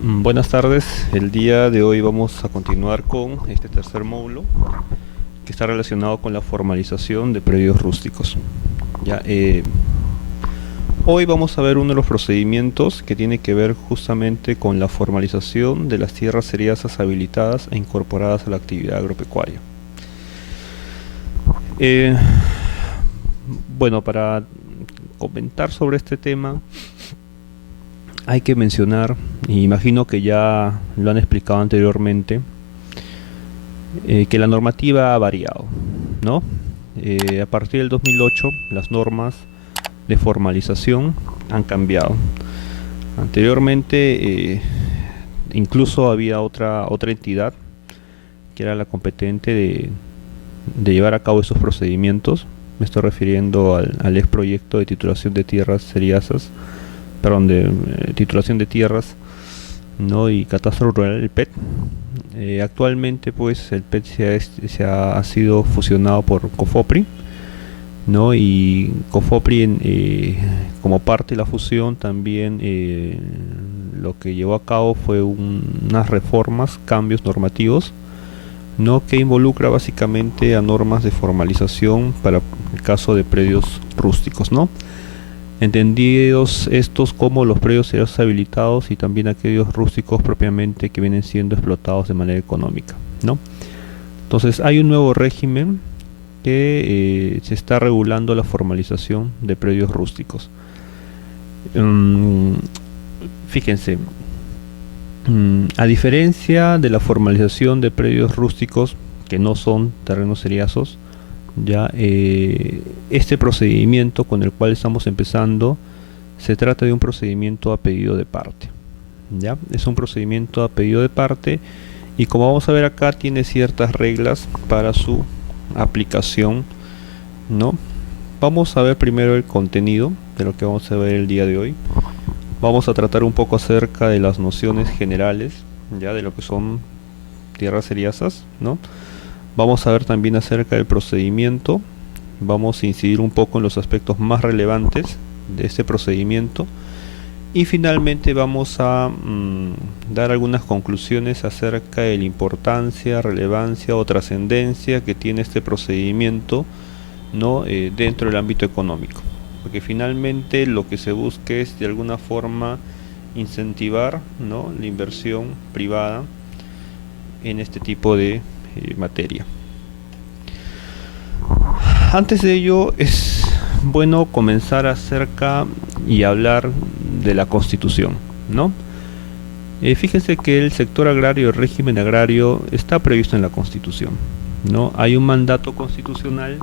Buenas tardes, el día de hoy vamos a continuar con este tercer módulo que está relacionado con la formalización de predios rústicos. Ya, hoy vamos a ver uno de los procedimientos que tiene que ver justamente con la formalización de las tierras seriazas habilitadas e incorporadas a la actividad agropecuaria. Eh, bueno, para comentar sobre este tema hay que mencionar, y imagino que ya lo han explicado anteriormente, que la normativa ha variado, ¿no? A partir del 2008 las normas de formalización han cambiado. Anteriormente incluso había otra entidad que era la competente de llevar a cabo esos procedimientos. Me estoy refiriendo al ex proyecto de titulación de tierras seriazas, perdón, de titulación de tierras, ¿no? Y catastro rural, el PET. Actualmente pues el PET ha sido fusionado por COFOPRI, ¿no? Y COFOPRI como parte de la fusión también lo que llevó a cabo fue unas reformas, cambios normativos, ¿no? Que involucra básicamente a normas de formalización para el caso de predios rústicos, ¿no? Entendidos estos como los predios serios habilitados y también aquellos rústicos propiamente que vienen siendo explotados de manera económica, ¿no? Entonces hay un nuevo régimen que se está regulando la formalización de predios rústicos. Fíjense, a diferencia de la formalización de predios rústicos que no son terrenos seriazos, ya este procedimiento con el cual estamos empezando se trata de un procedimiento a pedido de parte. Ya es un procedimiento a pedido de parte y, como vamos a ver acá, tiene ciertas reglas para su aplicación, ¿no? Vamos a ver primero el contenido de lo que vamos a ver el día de hoy. Vamos a tratar un poco acerca de las nociones generales, ya de lo que son tierras seriazas, ¿no? Vamos a ver también acerca del procedimiento. Vamos a incidir un poco en los aspectos más relevantes de este procedimiento. Y finalmente vamos a dar algunas conclusiones acerca de la importancia, relevancia o trascendencia que tiene este procedimiento, ¿no? Dentro del ámbito económico. Porque finalmente lo que se busca es de alguna forma incentivar, ¿no?, la inversión privada en este tipo de materia. Antes de ello es bueno comenzar acerca y hablar de la Constitución, ¿no? Fíjense que el sector agrario, el régimen agrario está previsto en la Constitución, ¿no? Hay un mandato constitucional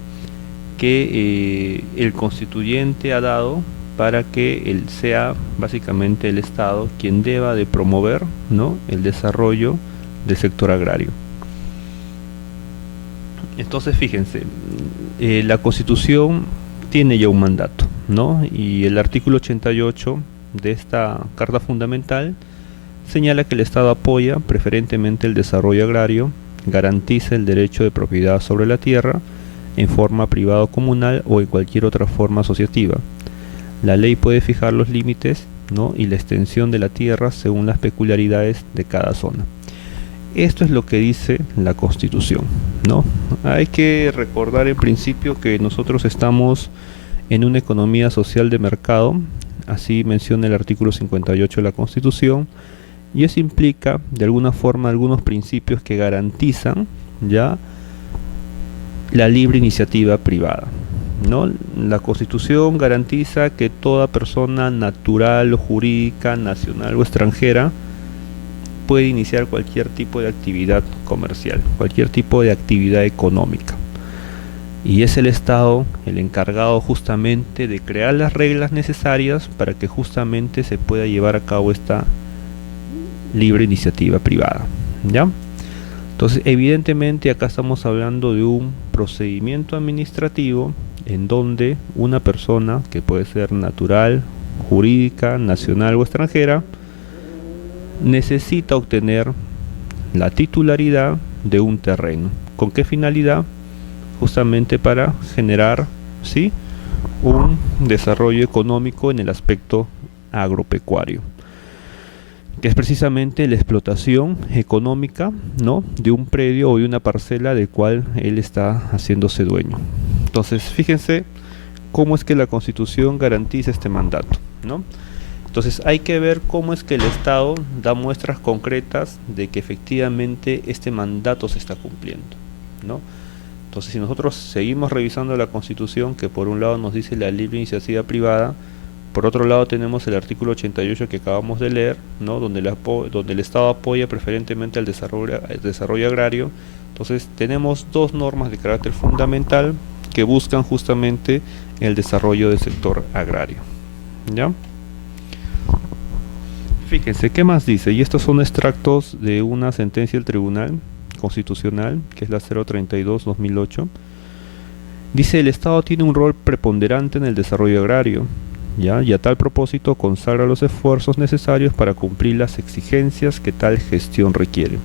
que el constituyente ha dado para que él sea básicamente el Estado quien deba de promover, ¿no?, el desarrollo del sector agrario. Entonces fíjense, la Constitución tiene ya un mandato, ¿no? Y el artículo 88 de esta Carta Fundamental señala que el Estado apoya preferentemente el desarrollo agrario, garantiza el derecho de propiedad sobre la tierra en forma privada o comunal o en cualquier otra forma asociativa. La ley puede fijar los límites, ¿no?, y la extensión de la tierra según las peculiaridades de cada zona. Esto es lo que dice la Constitución, ¿no? Hay que recordar en principio que nosotros estamos en una economía social de mercado, así menciona el artículo 58 de la Constitución, y eso implica de alguna forma algunos principios que garantizan ya la libre iniciativa privada, ¿no? La Constitución garantiza que toda persona natural o jurídica, nacional o extranjera, puede iniciar cualquier tipo de actividad comercial, cualquier tipo de actividad económica. Y es el Estado el encargado justamente de crear las reglas necesarias para que justamente se pueda llevar a cabo esta libre iniciativa privada, ¿ya? Entonces, evidentemente acá estamos hablando de un procedimiento administrativo en donde una persona, que puede ser natural, jurídica, nacional o extranjera, necesita obtener la titularidad de un terreno. ¿Con qué finalidad? Justamente para generar, ¿sí?, un desarrollo económico en el aspecto agropecuario. es precisamente la explotación económica, ¿no?, de un predio o de una parcela del cual él está haciéndose dueño. Entonces, fíjense cómo es que la Constitución garantiza este mandato, ¿no? Entonces hay que ver cómo es que el Estado da muestras concretas de que efectivamente este mandato se está cumpliendo, ¿no? Entonces, si nosotros seguimos revisando la Constitución, que por un lado nos dice la libre iniciativa privada, por otro lado tenemos el artículo 88 que acabamos de leer, ¿no?, donde el Estado apoya preferentemente al desarrollo agrario. Entonces tenemos dos normas de carácter fundamental que buscan justamente el desarrollo del sector agrario, ¿ya? Fíjense, ¿qué más dice? Y estos son extractos de una sentencia del Tribunal Constitucional, que es la 032-2008. Dice: el Estado tiene un rol preponderante en el desarrollo agrario, ¿ya? Y a tal propósito consagra los esfuerzos necesarios para cumplir las exigencias que tal gestión requiere.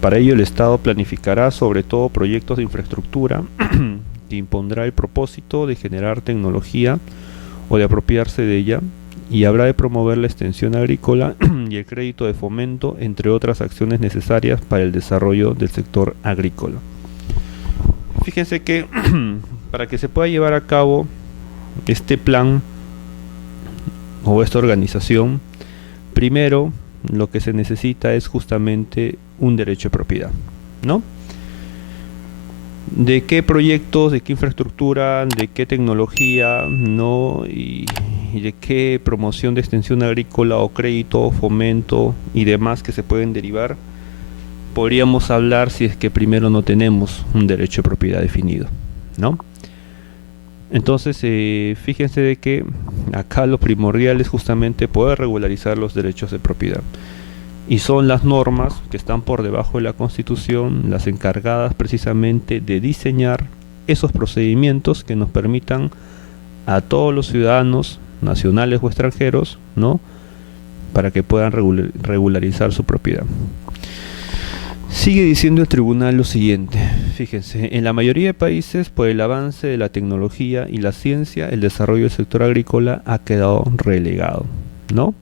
Para ello el Estado planificará sobre todo proyectos de infraestructura que impondrá el propósito de generar tecnología o de apropiarse de ella, y habrá de promover la extensión agrícola y el crédito de fomento, entre otras acciones necesarias para el desarrollo del sector agrícola. Fíjense que para que se pueda llevar a cabo este plan o esta organización, primero lo que se necesita es justamente un derecho de propiedad, ¿no? ¿De qué proyectos, de qué infraestructura, de qué tecnología, no? Y de qué promoción de extensión agrícola o crédito, fomento y demás que se pueden derivar podríamos hablar si es que primero no tenemos un derecho de propiedad definido, ¿no? Entonces, fíjense de que acá lo primordial es justamente poder regularizar los derechos de propiedad. Y son las normas que están por debajo de la Constitución las encargadas precisamente de diseñar esos procedimientos que nos permitan a todos los ciudadanos, nacionales o extranjeros, ¿no?, para que puedan regularizar su propiedad. Sigue diciendo el tribunal lo siguiente, fíjense: en la mayoría de países, por el avance de la tecnología y la ciencia, el desarrollo del sector agrícola ha quedado relegado, ¿no?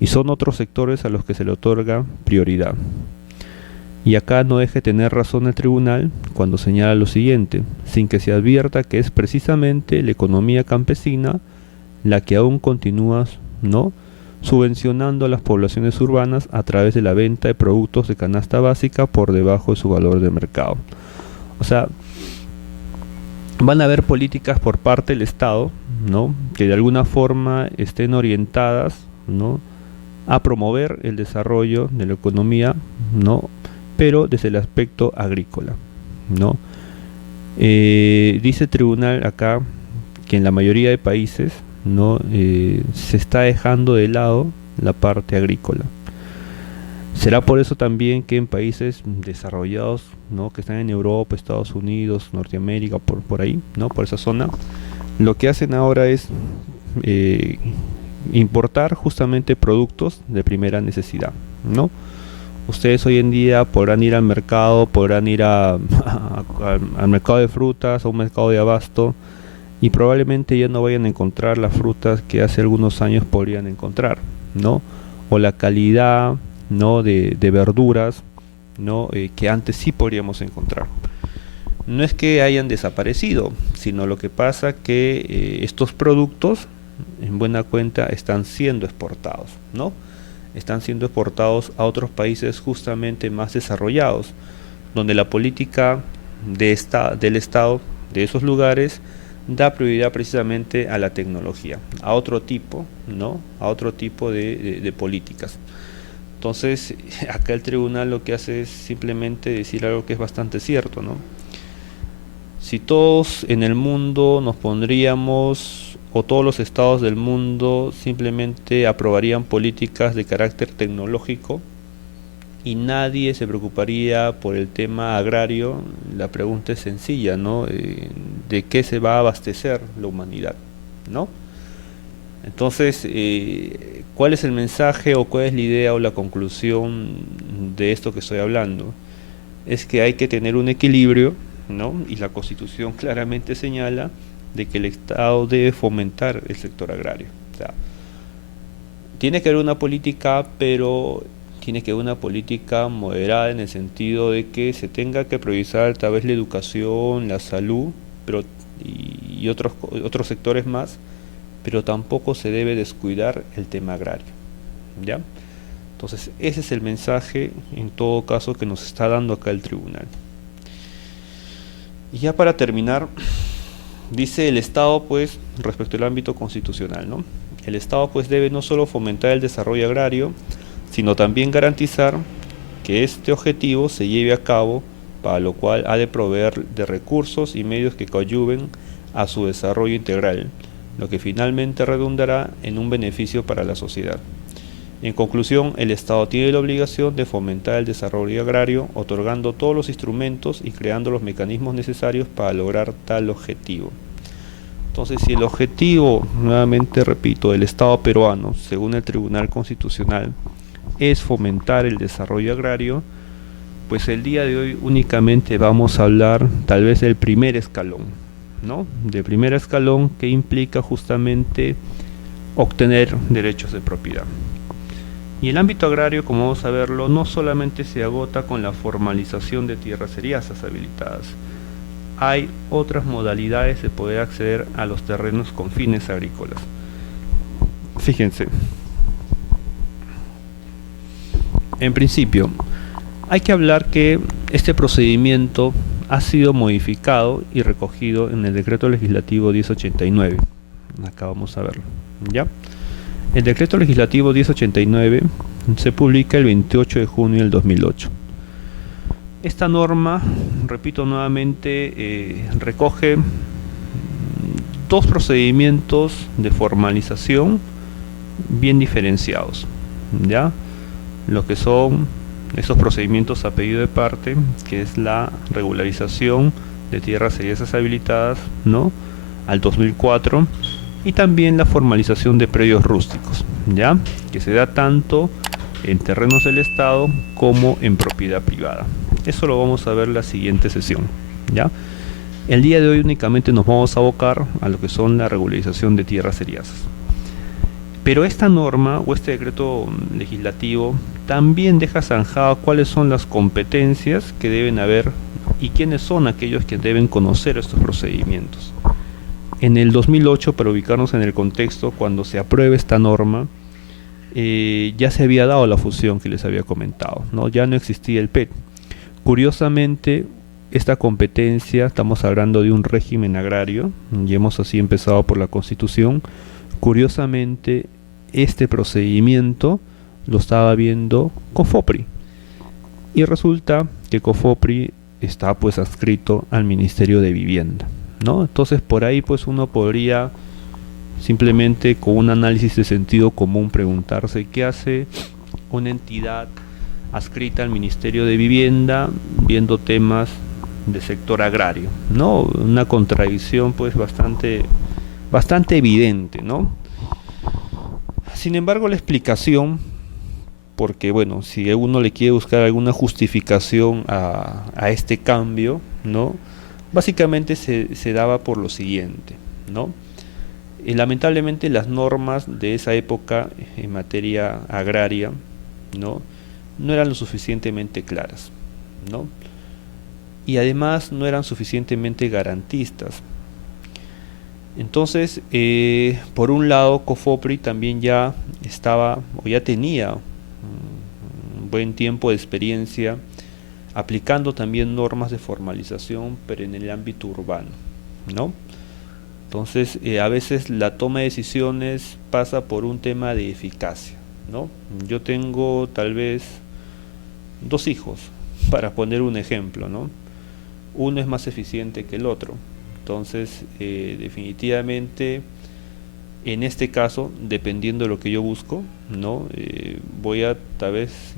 Y son otros sectores a los que se le otorga prioridad. Y acá no deje tener razón el tribunal cuando señala lo siguiente, sin que se advierta que es precisamente la economía campesina la que aún continúa, ¿no?, subvencionando a las poblaciones urbanas a través de la venta de productos de canasta básica por debajo de su valor de mercado. O sea, van a haber políticas por parte del Estado, ¿no?, que de alguna forma estén orientadas, ¿no?, a promover el desarrollo de la economía, ¿no?, pero desde el aspecto agrícola, ¿no? Dice el tribunal acá que en la mayoría de países, ¿no?, se está dejando de lado la parte agrícola. Será por eso también que en países desarrollados, ¿no?, que están en Europa, Estados Unidos, Norteamérica, por ahí, ¿no?, por esa zona, lo que hacen ahora es importar justamente productos de primera necesidad, ¿no? Ustedes hoy en día podrán ir al mercado, podrán ir al mercado de frutas, a un mercado de abasto, y probablemente ya no vayan a encontrar las frutas que hace algunos años podrían encontrar, ¿no? O la calidad, ¿no?, de verduras, ¿no?, que antes sí podríamos encontrar. No es que hayan desaparecido, sino lo que pasa que estos productos, en buena cuenta, están siendo exportados, ¿no? Están siendo exportados a otros países justamente más desarrollados, donde la política del Estado de esos lugares da prioridad precisamente a la tecnología, a otro tipo, ¿no?, a otro tipo de políticas. Entonces, acá el tribunal lo que hace es simplemente decir algo que es bastante cierto, ¿no? Si todos en el mundo nos pondríamos, o todos los estados del mundo simplemente aprobarían políticas de carácter tecnológico y nadie se preocuparía por el tema agrario, la pregunta es sencilla, ¿no? ¿De qué se va a abastecer la humanidad, ¿no? Entonces, ¿cuál es el mensaje o cuál es la idea o la conclusión de esto que estoy hablando? Es que hay que tener un equilibrio, ¿no? Y la Constitución claramente señala de que el Estado debe fomentar el sector agrario. O sea, Tiene que haber una política, pero tiene que haber una política moderada en el sentido de que se tenga que priorizar tal vez la educación, la salud, pero y otros sectores más, pero tampoco se debe descuidar el tema agrario, ¿ya? Entonces, ese es el mensaje en todo caso que nos está dando acá el tribunal. Y ya para terminar, dice el Estado, pues, respecto al ámbito constitucional, ¿no? El Estado, pues, debe no solo fomentar el desarrollo agrario, sino también garantizar que este objetivo se lleve a cabo, para lo cual ha de proveer de recursos y medios que coadyuven a su desarrollo integral, lo que finalmente redundará en un beneficio para la sociedad. En conclusión, el Estado tiene la obligación de fomentar el desarrollo agrario, otorgando todos los instrumentos y creando los mecanismos necesarios para lograr tal objetivo. Entonces, si el objetivo, nuevamente repito, del Estado peruano, según el Tribunal Constitucional, es fomentar el desarrollo agrario, pues el día de hoy únicamente vamos a hablar tal vez del primer escalón, ¿no? Del primer escalón, que implica justamente obtener derechos de propiedad. Y el ámbito agrario, como vamos a verlo, no solamente se agota con la formalización de tierras seriazas habilitadas. Hay otras modalidades de poder acceder a los terrenos con fines agrícolas. Fíjense, en principio, hay que hablar que este procedimiento ha sido modificado y recogido en el Decreto Legislativo 1089. Acá vamos a verlo, ¿ya? El Decreto Legislativo 1089 se publica el 28 de junio del 2008. Esta norma, repito nuevamente, recoge dos procedimientos de formalización bien diferenciados, ¿ya? Lo que son esos procedimientos a pedido de parte, que es la regularización de tierras seriezas habilitadas, ¿no?, al 2004, y también la formalización de predios rústicos, ¿ya?, que se da tanto en terrenos del Estado como en propiedad privada. Eso lo vamos a ver en la siguiente sesión, ¿ya? El día de hoy únicamente nos vamos a abocar a lo que son la regularización de tierras seriazas. Pero esta norma o este decreto legislativo también deja zanjado cuáles son las competencias que deben haber y quiénes son aquellos que deben conocer estos procedimientos. En el 2008, para ubicarnos en el contexto, cuando se apruebe esta norma, ya se había dado la fusión que les había comentado, ¿no? Ya no existía el PET. Curiosamente, esta competencia, estamos hablando de un régimen agrario, y hemos así empezado por la Constitución. Curiosamente, este procedimiento lo estaba viendo COFOPRI, y resulta que COFOPRI está pues adscrito al Ministerio de Vivienda, ¿no? Entonces por ahí pues uno podría simplemente con un análisis de sentido común preguntarse qué hace una entidad adscrita al Ministerio de Vivienda viendo temas de sector agrario, ¿no? Una contradicción pues bastante evidente, ¿no? Sin embargo, la explicación, porque bueno, si uno le quiere buscar alguna justificación a este cambio, ¿no?, básicamente se daba por lo siguiente, ¿no? Lamentablemente las normas de esa época en materia agraria, ¿no?, no eran lo suficientemente claras, ¿no?, y además no eran suficientemente garantistas. Entonces, por un lado, COFOPRI también ya estaba o ya tenía un buen tiempo de experiencia aplicando también normas de formalización, pero en el ámbito urbano, ¿no? Entonces, a veces la toma de decisiones pasa por un tema de eficacia, ¿no? Yo tengo tal vez 2 hijos, para poner un ejemplo, ¿no? Uno es más eficiente que el otro. Entonces, definitivamente, en este caso, dependiendo de lo que yo busco, ¿no?, voy a tal vez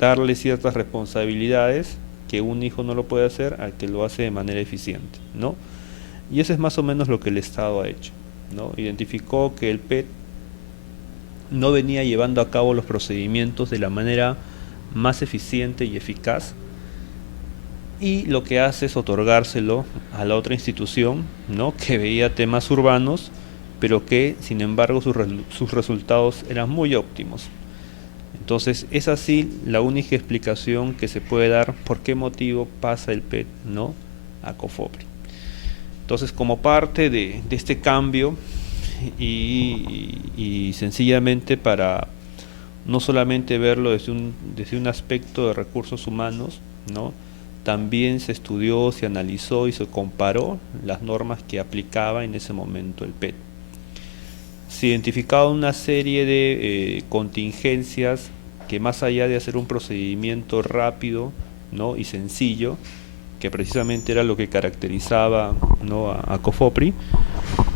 darle ciertas responsabilidades que un hijo no lo puede hacer al que lo hace de manera eficiente, ¿no? Y eso es más o menos lo que el Estado ha hecho, ¿no? Identificó que el PET no venía llevando a cabo los procedimientos de la manera más eficiente y eficaz, y lo que hace es otorgárselo a la otra institución, ¿no?, que veía temas urbanos pero que sin embargo sus resultados eran muy óptimos. Entonces es así la única explicación que se puede dar por qué motivo pasa el PET, ¿no?, a COFOPRI. Entonces, como parte de este cambio y sencillamente para no solamente verlo desde un aspecto de recursos humanos, ¿no?, también se estudió, se analizó y se comparó las normas que aplicaba en ese momento el PET. Se identificaron una serie de contingencias que, más allá de hacer un procedimiento rápido, ¿no?, y sencillo, que precisamente era lo que caracterizaba, ¿no?, a COFOPRI,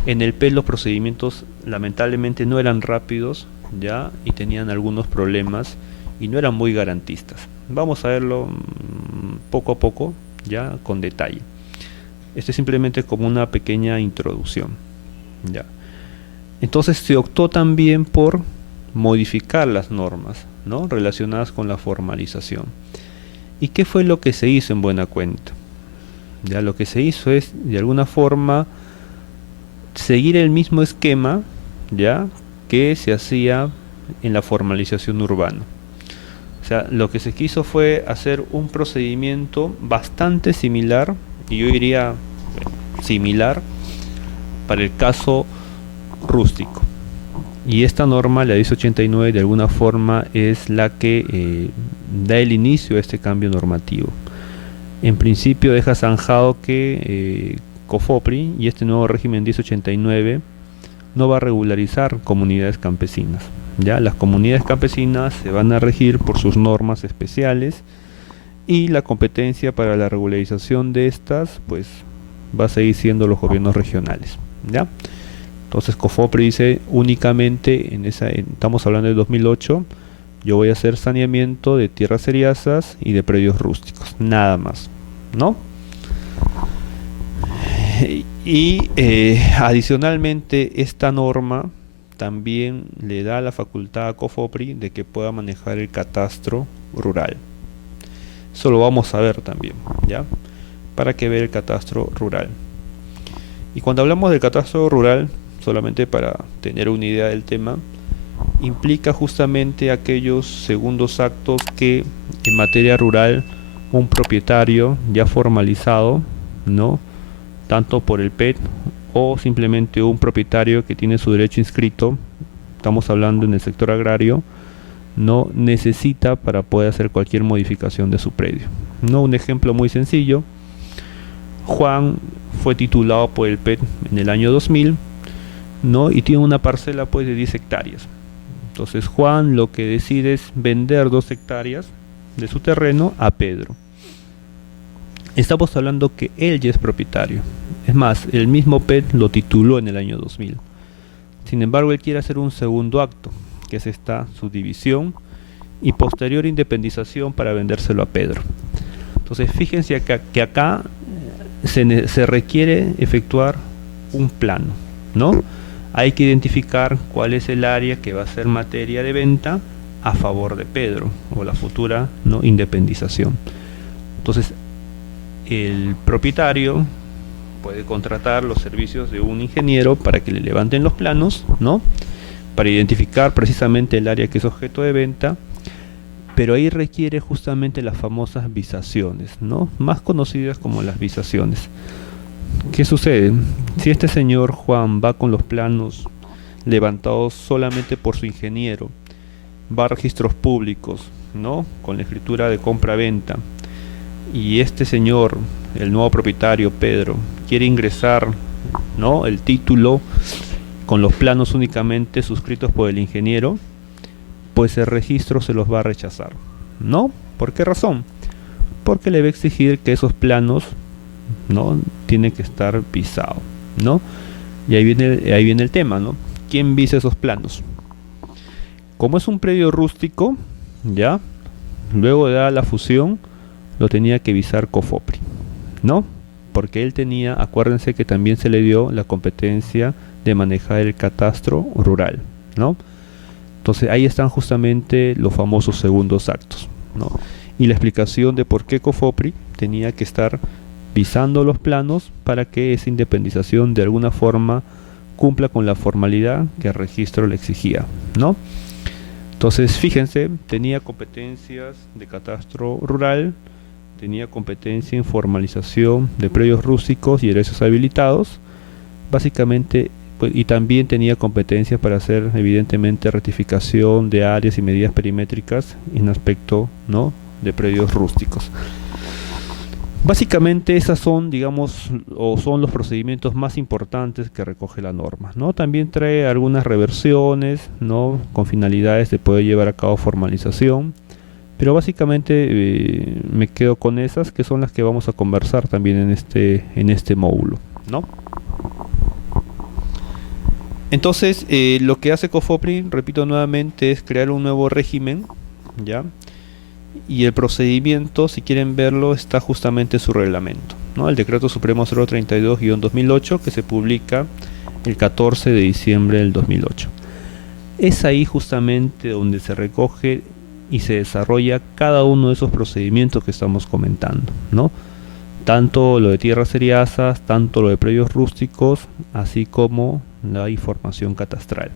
en el PET los procedimientos lamentablemente no eran rápidos, ya, y tenían algunos problemas y no eran muy garantistas. Vamos a verlo poco a poco, ya, con detalle. Este es simplemente como una pequeña introducción, ya. Entonces se optó también por modificar las normas, ¿no?, relacionadas con la formalización. ¿Y qué fue lo que se hizo en buena cuenta? Ya, lo que se hizo es, de alguna forma, seguir el mismo esquema, ya, que se hacía en la formalización urbana. O sea, lo que se quiso fue hacer un procedimiento bastante similar, y yo diría similar, para el caso rústico. Y esta norma, la 1089, de alguna forma es la que da el inicio a este cambio normativo. En principio deja zanjado que COFOPRI y este nuevo régimen 1089 no va a regularizar comunidades campesinas. Ya, las comunidades campesinas se van a regir por sus normas especiales y la competencia para la regularización de estas, pues, va a seguir siendo los gobiernos regionales. ¿Ya? Entonces COFOPRI dice únicamente estamos hablando de 2008, yo voy a hacer saneamiento de tierras seriazas y de predios rústicos, nada más, ¿no? Y adicionalmente esta norma también le da la facultad a COFOPRI de que pueda manejar el catastro rural. Eso lo vamos a ver también, ¿ya? ¿Para qué ver el catastro rural? Y cuando hablamos del catastro rural, solamente para tener una idea del tema, implica justamente aquellos segundos actos que en materia rural un propietario ya formalizado, ¿no?, tanto por el PET o simplemente un propietario que tiene su derecho inscrito, estamos hablando en el sector agrario, no necesita para poder hacer cualquier modificación de su predio. ¿No? Un ejemplo muy sencillo: Juan fue titulado por el PET en el año 2000, ¿no?, y tiene una parcela, pues, de 10 hectáreas. Entonces Juan lo que decide es vender 2 hectáreas de su terreno a Pedro. Estamos hablando que él ya es propietario. Es más, el mismo PET lo tituló en el año 2000. Sin embargo, él quiere hacer un segundo acto, que es esta subdivisión y posterior independización para vendérselo a Pedro. Entonces fíjense que acá se requiere efectuar un plano, ¿no? Hay que identificar cuál es el área que va a ser materia de venta a favor de Pedro, o la futura, ¿no?, independización. Entonces el propietario puede contratar los servicios de un ingeniero para que le levanten los planos, ¿no?, para identificar precisamente el área que es objeto de venta, pero ahí requiere justamente las famosas visaciones, ¿no?, más conocidas como las visaciones. ¿Qué sucede? Si este señor Juan va con los planos levantados solamente por su ingeniero, va a registros públicos, ¿no?, con la escritura de compra-venta, y este señor, el nuevo propietario Pedro, quiere ingresar, ¿no?, el título con los planos únicamente suscritos por el ingeniero, pues el registro se los va a rechazar, ¿no? ¿Por qué razón? Porque le va a exigir que esos planos, ¿no?, tienen que estar visados, ¿no? Y ahí viene el tema, ¿no? ¿Quién visa esos planos? Como es un predio rústico, ya, luego de dar la fusión, lo tenía que visar COFOPRI, ¿no? Porque él tenía, acuérdense que también se le dio la competencia de manejar el catastro rural, ¿no? Entonces ahí están justamente los famosos segundos actos, ¿no? Y la explicación de por qué COFOPRI tenía que estar visando los planos para que esa independización de alguna forma cumpla con la formalidad que el registro le exigía, ¿no? Entonces, fíjense, tenía competencias de catastro rural, tenía competencia en formalización de predios rústicos y derechos habilitados, básicamente, pues, y también tenía competencia para hacer, evidentemente, rectificación de áreas y medidas perimétricas en aspecto, ¿no?, de predios rústicos. Básicamente esas son, digamos, o son los procedimientos más importantes que recoge la norma, ¿no? También trae algunas reversiones, ¿no?, con finalidades de poder llevar a cabo formalización, pero básicamente me quedo con esas, que son las que vamos a conversar también en este módulo, ¿no? Entonces, lo que hace COFOPRI, repito nuevamente, es crear un nuevo régimen, ¿ya? Y el procedimiento, si quieren verlo, está justamente en su reglamento, ¿no? El Decreto Supremo 032-2008, que se publica el 14 de diciembre del 2008. Es ahí justamente donde se recoge y se desarrolla cada uno de esos procedimientos que estamos comentando, ¿no? Tanto lo de tierras seriazas, tanto lo de predios rústicos, así como la información catastral.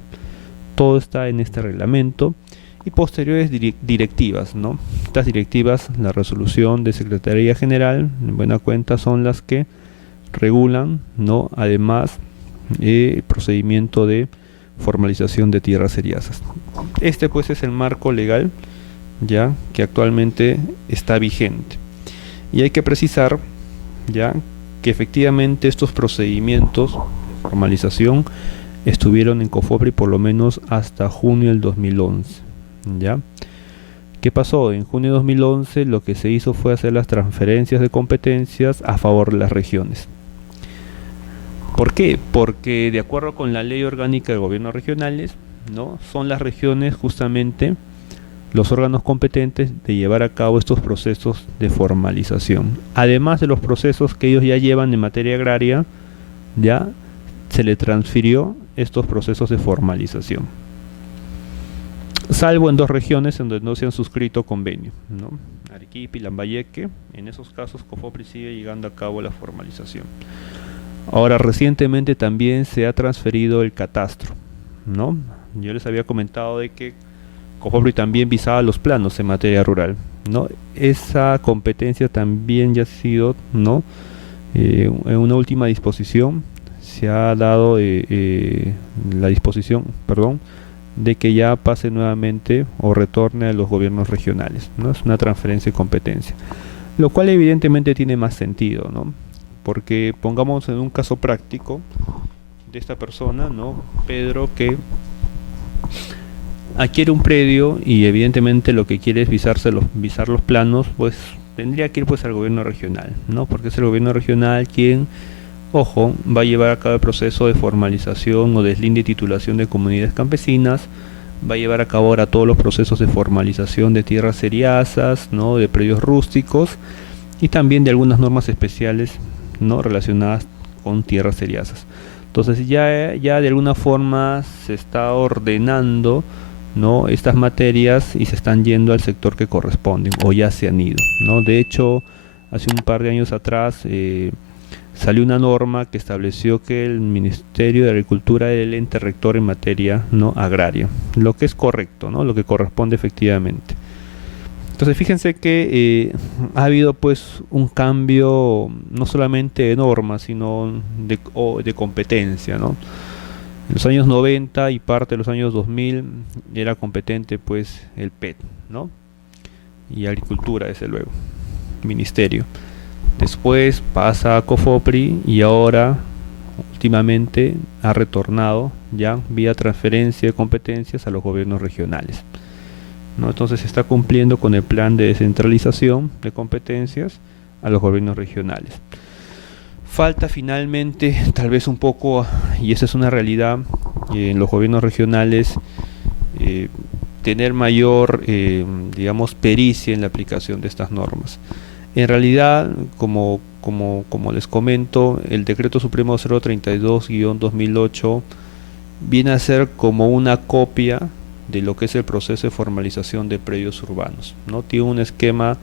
Todo está en este reglamento. Y posteriores directivas, ¿no? Estas directivas, la resolución de Secretaría General, en buena cuenta, son las que regulan, ¿no?, además el procedimiento de formalización de tierras seriazas. Este pues es el marco legal, ya, que actualmente está vigente. Y hay que precisar, ya, que efectivamente estos procedimientos de formalización estuvieron en COFOPRI por lo menos hasta junio del 2011. ¿Ya? ¿Qué pasó? En junio de 2011 lo que se hizo fue hacer las transferencias de competencias a favor de las regiones. ¿Por qué? Porque de acuerdo con la ley orgánica de gobiernos regionales, ¿no?, son las regiones justamente los órganos competentes de llevar a cabo estos procesos de formalización. Además de los procesos que ellos ya llevan en materia agraria, ya se le transfirió estos procesos de formalización. Salvo en dos regiones en donde no se han suscrito convenio, ¿no?, Arequipa y Lambayeque. En esos casos COFOPRI sigue llevando a cabo la formalización. Ahora, recientemente también se ha transferido el catastro, ¿no? Yo les había comentado de que COFOPRI también visaba los planos en materia rural, ¿no? Esa competencia también ya ha sido, ¿no?, en una última disposición se ha dado la disposición, perdón, de que ya pase nuevamente o retorne a los gobiernos regionales, ¿no? Es una transferencia de competencia, lo cual evidentemente tiene más sentido, ¿no? Porque pongamos en un caso práctico de esta persona, ¿no?, Pedro, que adquiere un predio y evidentemente lo que quiere es visar los planos, pues tendría que ir pues al gobierno regional, ¿no? Porque es el gobierno regional quien, ojo, va a llevar a cabo el proceso de formalización o deslinde y titulación de comunidades campesinas, va a llevar a cabo ahora todos los procesos de formalización de tierras seriazas, ¿no?, de predios rústicos y también de algunas normas especiales, ¿no?, relacionadas con tierras seriazas. Entonces ya de alguna forma se está ordenando, ¿no?, estas materias y se están yendo al sector que corresponden o ya se han ido, ¿no? De hecho, hace un par de años atrás salió una norma que estableció que el Ministerio de Agricultura era el ente rector en materia, ¿no?, agraria, lo que es correcto, ¿no?, lo que corresponde efectivamente. Entonces fíjense que ha habido pues un cambio no solamente de normas, sino de competencia, ¿no? En los años 90 y parte de los años 2000 era competente pues el PET, ¿no?, y Agricultura, desde luego, Ministerio. Después pasa a COFOPRI y ahora últimamente ha retornado ya vía transferencia de competencias a los gobiernos regionales, ¿no? Entonces se está cumpliendo con el plan de descentralización de competencias a los gobiernos regionales. Falta finalmente, tal vez un poco, y esa es una realidad, en los gobiernos regionales tener mayor, digamos, pericia en la aplicación de estas normas. En realidad, como les comento, el Decreto Supremo 032-2008 viene a ser como una copia de lo que es el proceso de formalización de predios urbanos, ¿no? Tiene un esquema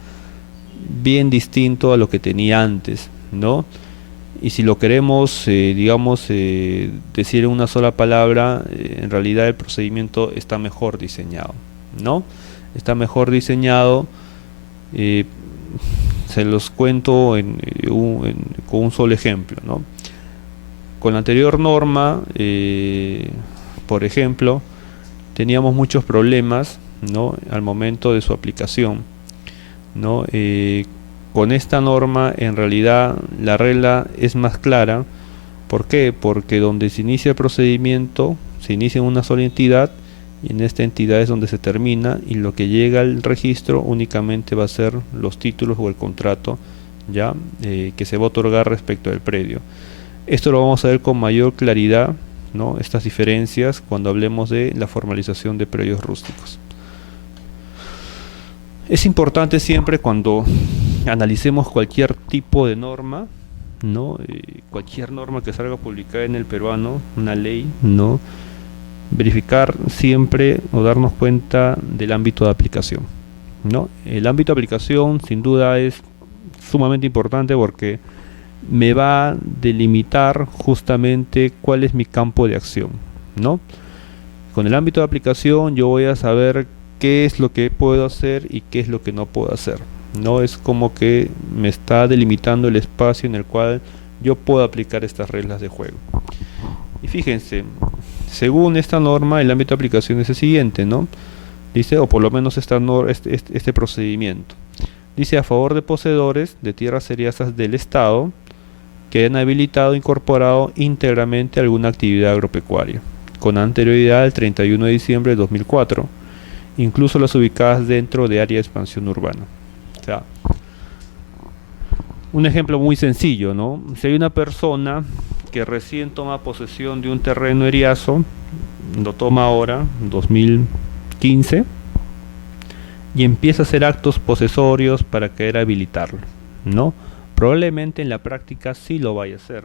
bien distinto a lo que tenía antes, ¿no? Y si lo queremos, decir en una sola palabra, en realidad el procedimiento está mejor diseñado, ¿no? Está mejor diseñado. eh, Se los cuento con un solo ejemplo, ¿no? Con la anterior norma, por ejemplo, teníamos muchos problemas, ¿no? Al momento de su aplicación, ¿no? Con esta norma, en realidad, la regla es más clara. ¿Por qué? Porque donde se inicia el procedimiento, se inicia en una sola entidad, y en esta entidad es donde se termina, y lo que llega al registro únicamente va a ser los títulos o el contrato, ya que se va a otorgar respecto al predio. Esto lo vamos a ver con mayor claridad, ¿no? Estas diferencias cuando hablemos de la formalización de predios rústicos. Es importante siempre cuando analicemos cualquier tipo de norma, ¿no? Cualquier norma que salga publicada en el peruano, una ley, ¿no? Verificar siempre o darnos cuenta del ámbito de aplicación, ¿no? El ámbito de aplicación sin duda es sumamente importante porque me va a delimitar justamente cuál es mi campo de acción, ¿no? Con el ámbito de aplicación yo voy a saber qué es lo que puedo hacer y qué es lo que no puedo hacer, ¿no? Es como que me está delimitando el espacio en el cual yo puedo aplicar estas reglas de juego. Y fíjense, según esta norma, el ámbito de aplicación es el siguiente, ¿no? Dice, o por lo menos este procedimiento. Dice, a favor de poseedores de tierras seriasas del Estado que hayan habilitado o incorporado íntegramente alguna actividad agropecuaria, con anterioridad al 31 de diciembre de 2004, incluso las ubicadas dentro de área de expansión urbana. O sea, un ejemplo muy sencillo, ¿no? Si hay una persona que recién toma posesión de un terreno eriazo, lo toma ahora, 2015, y empieza a hacer actos posesorios para querer habilitarlo, ¿no? Probablemente en la práctica sí lo vaya a hacer,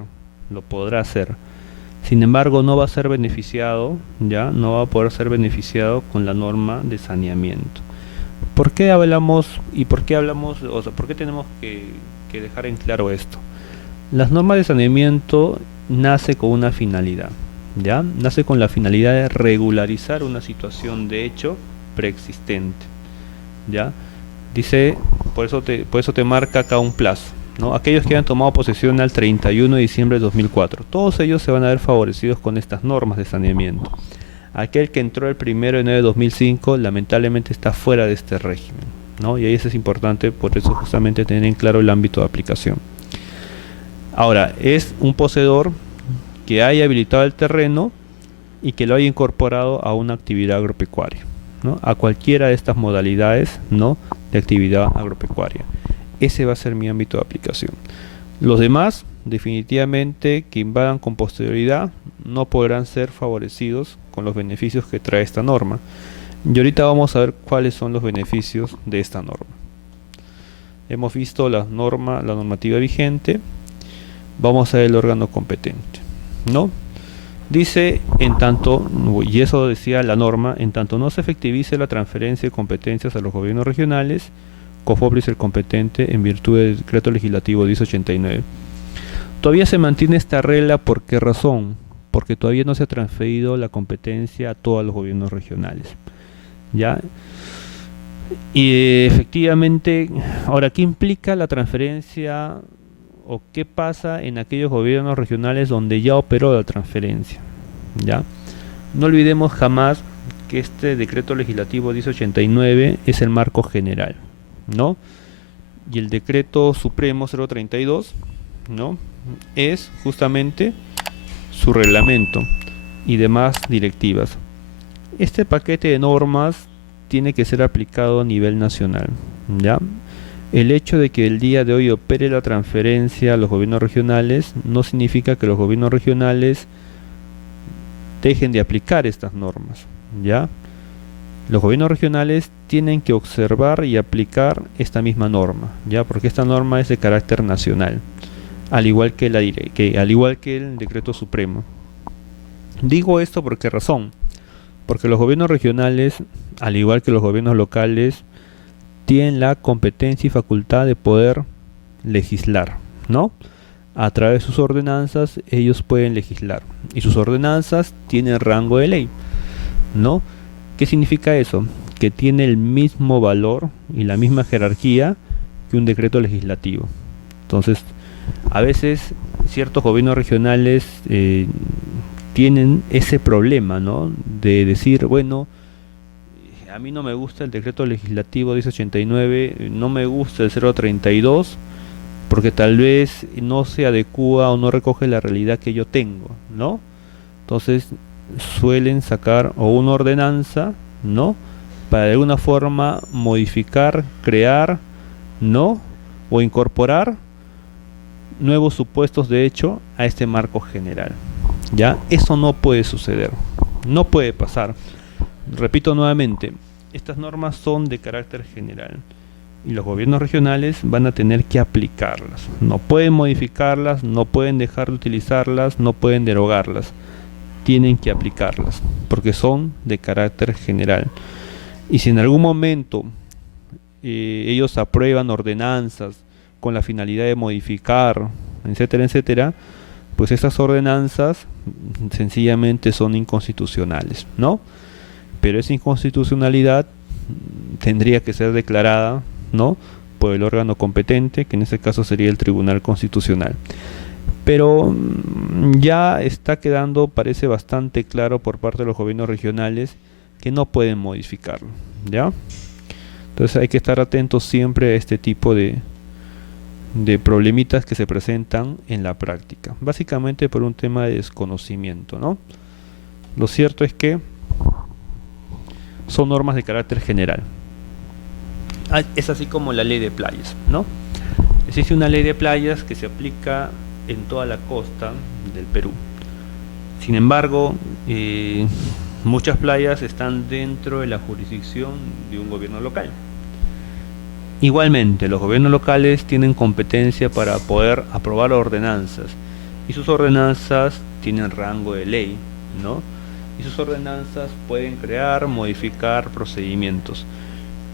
lo podrá hacer. Sin embargo, no va a ser beneficiado, ya no va a poder ser beneficiado con la norma de saneamiento. ¿Por qué hablamos y por qué hablamos, o sea, por qué tenemos que dejar en claro esto? Las normas de saneamiento nace con una finalidad, ¿ya? Nace con la finalidad de regularizar una situación de hecho preexistente, ¿ya? Dice, por eso te marca acá un plazo, ¿no? Aquellos que hayan tomado posesión al 31 de diciembre de 2004, todos ellos se van a ver favorecidos con estas normas de saneamiento. Aquel que entró el 1 de enero de 2005 lamentablemente está fuera de este régimen, ¿no? Y ahí eso es importante, por eso justamente tener en claro el ámbito de aplicación. Ahora, es un poseedor que haya habilitado el terreno y que lo haya incorporado a una actividad agropecuaria, ¿no? A cualquiera de estas modalidades, ¿no?, de actividad agropecuaria. Ese va a ser mi ámbito de aplicación. Los demás, definitivamente, que invadan con posterioridad, no podrán ser favorecidos con los beneficios que trae esta norma. Y ahorita vamos a ver cuáles son los beneficios de esta norma. Hemos visto la normativa vigente. Vamos a ver el órgano competente, ¿no? Dice, en tanto, y eso decía la norma, en tanto no se efectivice la transferencia de competencias a los gobiernos regionales, COFOPRI es el competente en virtud del decreto legislativo 1089. Todavía se mantiene esta regla, ¿por qué razón? Porque todavía no se ha transferido la competencia a todos los gobiernos regionales, ¿ya? Y efectivamente, ahora, ¿qué implica la transferencia o qué pasa en aquellos gobiernos regionales donde ya operó la transferencia? ¿Ya? No olvidemos jamás que este decreto legislativo 1089 es el marco general, ¿no? Y el decreto supremo 032, ¿no?, es justamente su reglamento y demás directivas. Este paquete de normas tiene que ser aplicado a nivel nacional, ¿ya? El hecho de que el día de hoy opere la transferencia a los gobiernos regionales no significa que los gobiernos regionales dejen de aplicar estas normas, ¿ya? Los gobiernos regionales tienen que observar y aplicar esta misma norma, ¿ya? Porque esta norma es de carácter nacional, al igual que el decreto supremo. Digo esto por qué razón, porque los gobiernos regionales, al igual que los gobiernos locales, tienen la competencia y facultad de poder legislar, ¿no? a través de sus ordenanzas ellos pueden legislar y sus ordenanzas tienen rango de ley, ¿no? ¿Qué significa eso? Que tiene el mismo valor y la misma jerarquía que un decreto legislativo. Entonces, a veces ciertos gobiernos regionales tienen ese problema, ¿no? De decir, bueno, a mí no me gusta el decreto legislativo 1089, no me gusta el 032, porque tal vez no se adecua o no recoge la realidad que yo tengo, ¿no? Entonces suelen sacar o una ordenanza, ¿no? Para de alguna forma modificar, crear, ¿no? O incorporar nuevos supuestos de hecho a este marco general. ¿Ya? Eso no puede suceder, no puede pasar. Repito nuevamente, estas normas son de carácter general y los gobiernos regionales van a tener que aplicarlas. No pueden modificarlas, no pueden dejar de utilizarlas, no pueden derogarlas. Tienen que aplicarlas porque son de carácter general. Y si en algún momento ellos aprueban ordenanzas con la finalidad de modificar, etcétera, etcétera, pues esas ordenanzas sencillamente son inconstitucionales, ¿no? Pero esa inconstitucionalidad tendría que ser declarada, ¿no?, por el órgano competente, que en este caso sería el Tribunal Constitucional. Pero ya está quedando, parece bastante claro por parte de los gobiernos regionales que no pueden modificarlo, ¿ya? Entonces hay que estar atentos siempre a este tipo de problemitas que se presentan en la práctica, básicamente por un tema de desconocimiento, ¿no? Lo cierto es que son normas de carácter general. Es así como la ley de playas, ¿no? Existe una ley de playas que se aplica en toda la costa del Perú. Sin embargo, muchas playas están dentro de la jurisdicción de un gobierno local. Igualmente, los gobiernos locales tienen competencia para poder aprobar ordenanzas y sus ordenanzas tienen rango de ley, ¿no? Y sus ordenanzas pueden crear, modificar procedimientos,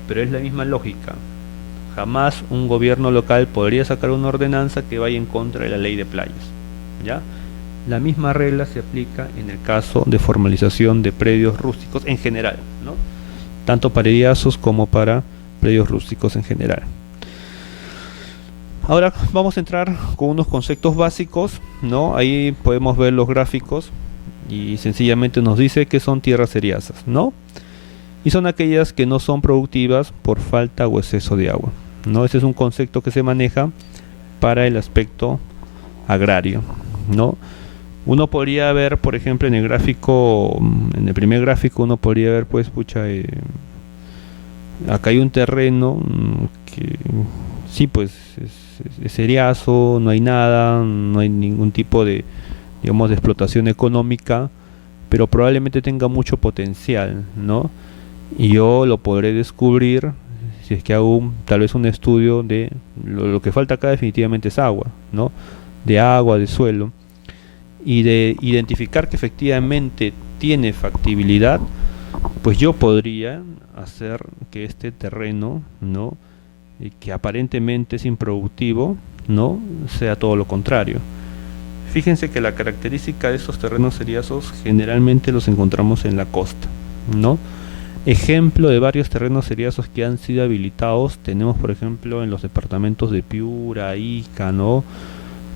pero es la misma lógica. Jamás un gobierno local podría sacar una ordenanza que vaya en contra de la ley de playas, ¿ya? La misma regla se aplica en el caso de formalización de predios rústicos en general, ¿no? Tanto para idiazos como para predios rústicos en general. Ahora vamos a entrar con unos conceptos básicos, ¿no? Ahí podemos ver los gráficos y sencillamente nos dice que son tierras eriazas, ¿no? Y son aquellas que no son productivas por falta o exceso de agua, ¿no? Ese es un concepto que se maneja para el aspecto agrario, ¿no? Uno podría ver, por ejemplo, en el gráfico, en el primer gráfico uno podría ver, pues, pucha, acá hay un terreno que sí, pues es eriazo, no hay nada, no hay ningún tipo de, digamos, de explotación económica, pero probablemente tenga mucho potencial, ¿no? Y yo lo podré descubrir si es que hago tal vez un estudio de lo que falta acá definitivamente es agua, ¿no? De agua, de suelo, y de identificar que efectivamente tiene factibilidad, pues yo podría hacer que este terreno, ¿no?, que aparentemente es improductivo, ¿no?, sea todo lo contrario. Fíjense que la característica de estos terrenos eriazos generalmente los encontramos en la costa, ¿no? Ejemplo de varios terrenos eriazos que han sido habilitados tenemos, por ejemplo, en los departamentos de Piura, Ica, ¿no?,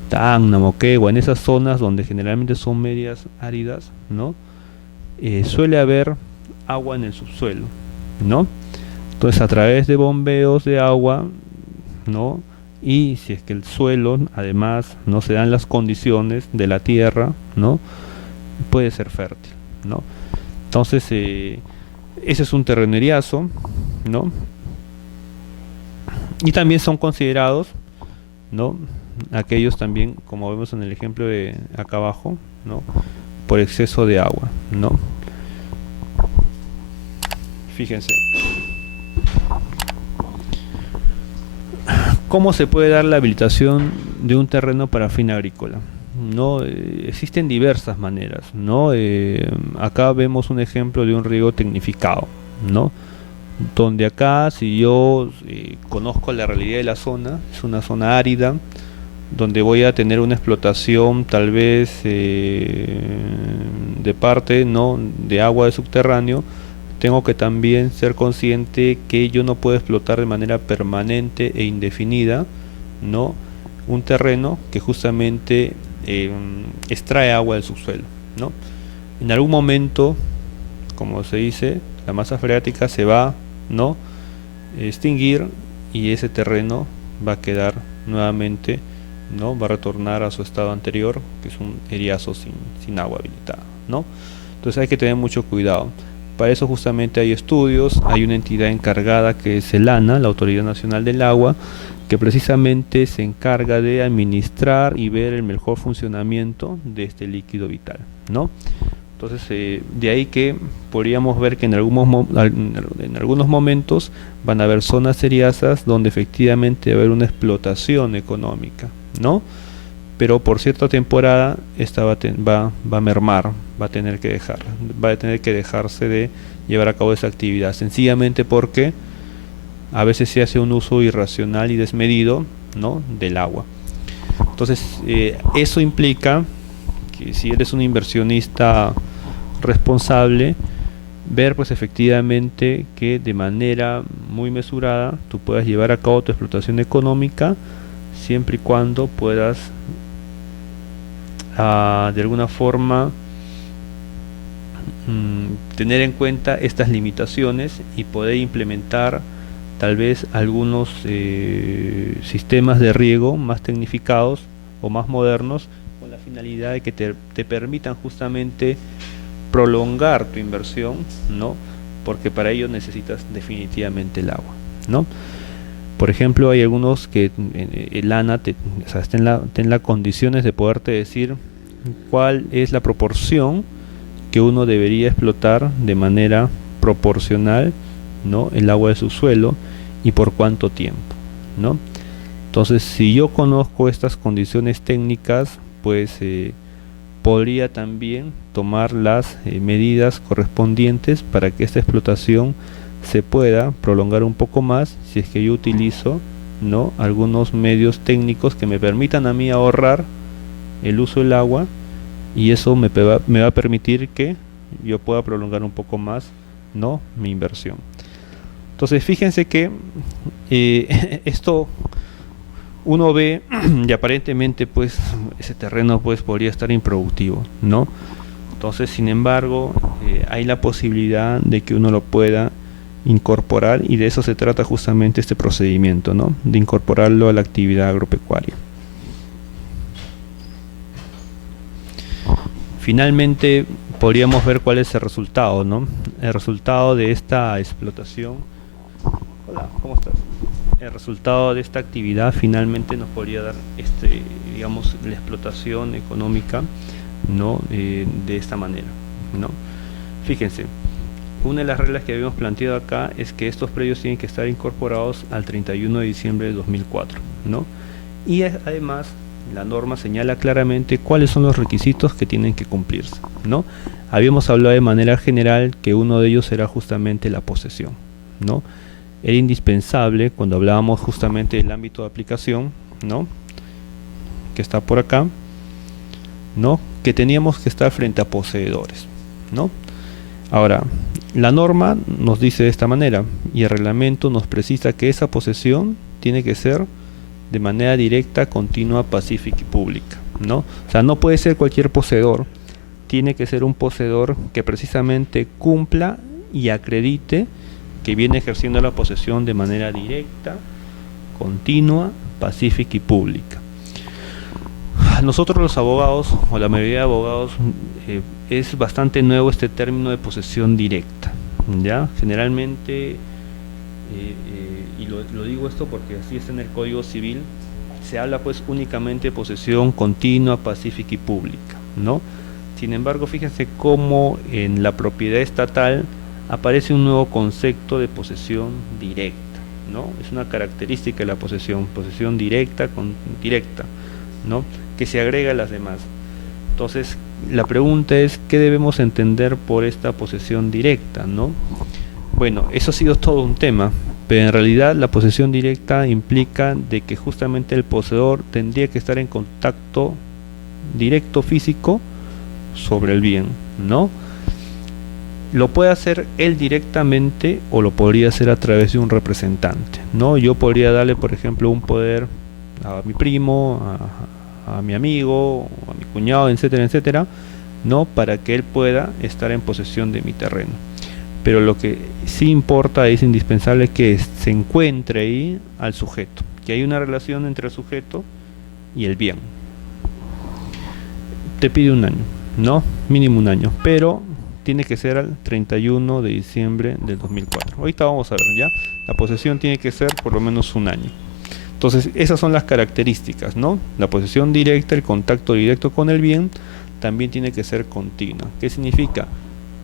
Tacna, Moquegua, en esas zonas donde generalmente son medias áridas, ¿no? Suele haber agua en el subsuelo, ¿no? Entonces, a través de bombeos de agua, ¿no?, y si es que el suelo además no se dan las condiciones de la tierra, ¿no?, puede ser fértil, ¿no? Entonces ese es un terreno eriazo, ¿no? Y también son considerados, ¿no?, aquellos también, como vemos en el ejemplo de acá abajo, ¿no?, por exceso de agua, ¿no? Fíjense cómo se puede dar la habilitación de un terreno para fin agrícola, ¿no? Existen diversas maneras, ¿no? Acá vemos un ejemplo de un riego tecnificado, ¿no?, donde acá, si yo conozco la realidad de la zona, es una zona árida, donde voy a tener una explotación tal vez de parte, ¿no?, de agua de subterráneo, tengo que también ser consciente que yo no puedo explotar de manera permanente e indefinida, ¿no?, un terreno que justamente extrae agua del subsuelo, ¿no? En algún momento, como se dice, la masa freática se va, ¿no?, extinguir, y ese terreno va a quedar nuevamente, ¿no?, va a retornar a su estado anterior, que es un eriazo sin agua habilitada, ¿no? Entonces hay que tener mucho cuidado. Para eso justamente hay estudios, hay una entidad encargada que es el ANA, la Autoridad Nacional del Agua, que precisamente se encarga de administrar y ver el mejor funcionamiento de este líquido vital, ¿no? Entonces, de ahí que podríamos ver que en algunos momentos van a haber zonas eriazas donde efectivamente va a haber una explotación económica, ¿no? Pero por cierta temporada esta va a mermar, va a tener que dejarse de llevar a cabo esa actividad, sencillamente porque a veces se hace un uso irracional y desmedido, ¿no?, del agua. Entonces, eso implica que si eres un inversionista responsable, ver pues efectivamente que de manera muy mesurada tú puedas llevar a cabo tu explotación económica, siempre y cuando puedas de alguna forma tener en cuenta estas limitaciones y poder implementar tal vez algunos sistemas de riego más tecnificados o más modernos, con la finalidad de que te permitan justamente prolongar tu inversión, ¿no?, porque para ello necesitas definitivamente el agua, ¿no? Por ejemplo, hay algunos que el ANA está en las condiciones de poderte decir cuál es la proporción que uno debería explotar de manera proporcional, ¿no?, el agua de subsuelo, y por cuánto tiempo, ¿no? Entonces, si yo conozco estas condiciones técnicas, pues podría también tomar las medidas correspondientes para que esta explotación se pueda prolongar un poco más, si es que yo utilizo, ¿no?, algunos medios técnicos que me permitan a mí ahorrar el uso del agua, y eso me va a permitir que yo pueda prolongar un poco más, ¿no?, mi inversión. Entonces fíjense que esto uno ve y aparentemente pues ese terreno pues podría estar improductivo, ¿no? Entonces, sin embargo, hay la posibilidad de que uno lo pueda incorporar, y de eso se trata justamente este procedimiento, ¿no?, de incorporarlo a la actividad agropecuaria. Finalmente podríamos ver cuál es el resultado, ¿no? El resultado de esta explotación. Hola, ¿cómo estás? El resultado de esta actividad finalmente nos podría dar digamos, la explotación económica, ¿no?, de esta manera, ¿no? Fíjense, una de las reglas que habíamos planteado acá es que estos predios tienen que estar incorporados al 31 de diciembre de 2004, ¿no? Y además la norma señala claramente cuáles son los requisitos que tienen que cumplirse, ¿no? Habíamos hablado de manera general que uno de ellos era justamente la posesión, ¿no? Era indispensable, cuando hablábamos justamente del ámbito de aplicación, ¿no?, que está por acá, ¿no?, que teníamos que estar frente a poseedores, ¿no? Ahora, la norma nos dice de esta manera, y el reglamento nos precisa que esa posesión tiene que ser de manera directa, continua, pacífica y pública, ¿no? O sea, no puede ser cualquier poseedor, tiene que ser un poseedor que precisamente cumpla y acredite que viene ejerciendo la posesión de manera directa, continua, pacífica y pública. Nosotros los abogados, o la mayoría de abogados, es bastante nuevo este término de posesión directa, ¿ya? Generalmente, y lo digo esto porque así está en el Código Civil, se habla pues únicamente de posesión continua, pacífica y pública, ¿no? Sin embargo, fíjense cómo en la propiedad estatal aparece un nuevo concepto de posesión directa, ¿no? Es una característica de la posesión directa con directa, ¿no?, que se agrega a las demás. Entonces, la pregunta es, ¿qué debemos entender por esta posesión directa, ¿no? Bueno, eso ha sido todo un tema, pero en realidad la posesión directa implica de que justamente el poseedor tendría que estar en contacto directo físico sobre el bien, ¿no? Lo puede hacer él directamente o lo podría hacer a través de un representante, ¿no? Yo podría darle, por ejemplo, un poder a mi primo, a mi amigo, a mi cuñado, etcétera, etcétera, ¿no? Para que él pueda estar en posesión de mi terreno. Pero lo que sí importa, es indispensable que se encuentre ahí al sujeto, que hay una relación entre el sujeto y el bien. Te pide un año, ¿no? Mínimo un año, pero tiene que ser al 31 de diciembre del 2004. Ahorita vamos a ver, ¿ya? La posesión tiene que ser por lo menos un año. Entonces, esas son las características, ¿no? La posesión directa, el contacto directo con el bien, también tiene que ser continua. ¿Qué significa?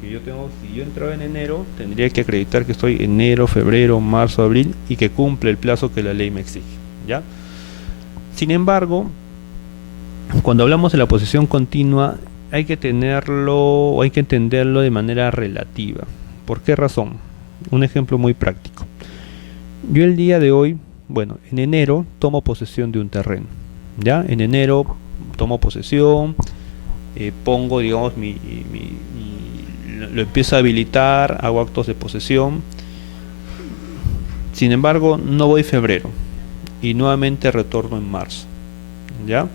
Que si yo entraba en enero, tendría que acreditar que estoy enero, febrero, marzo, abril y que cumple el plazo que la ley me exige, ¿ya? Sin embargo, cuando hablamos de la posesión continua, hay que entenderlo de manera relativa. ¿Por qué razón? Un ejemplo muy práctico. Yo el día de hoy, bueno, en enero tomo posesión de un terreno, ¿ya? En enero tomo posesión, pongo, digamos, lo empiezo a habilitar, hago actos de posesión. Sin embargo, no voy febrero y nuevamente retorno en marzo, ¿ya?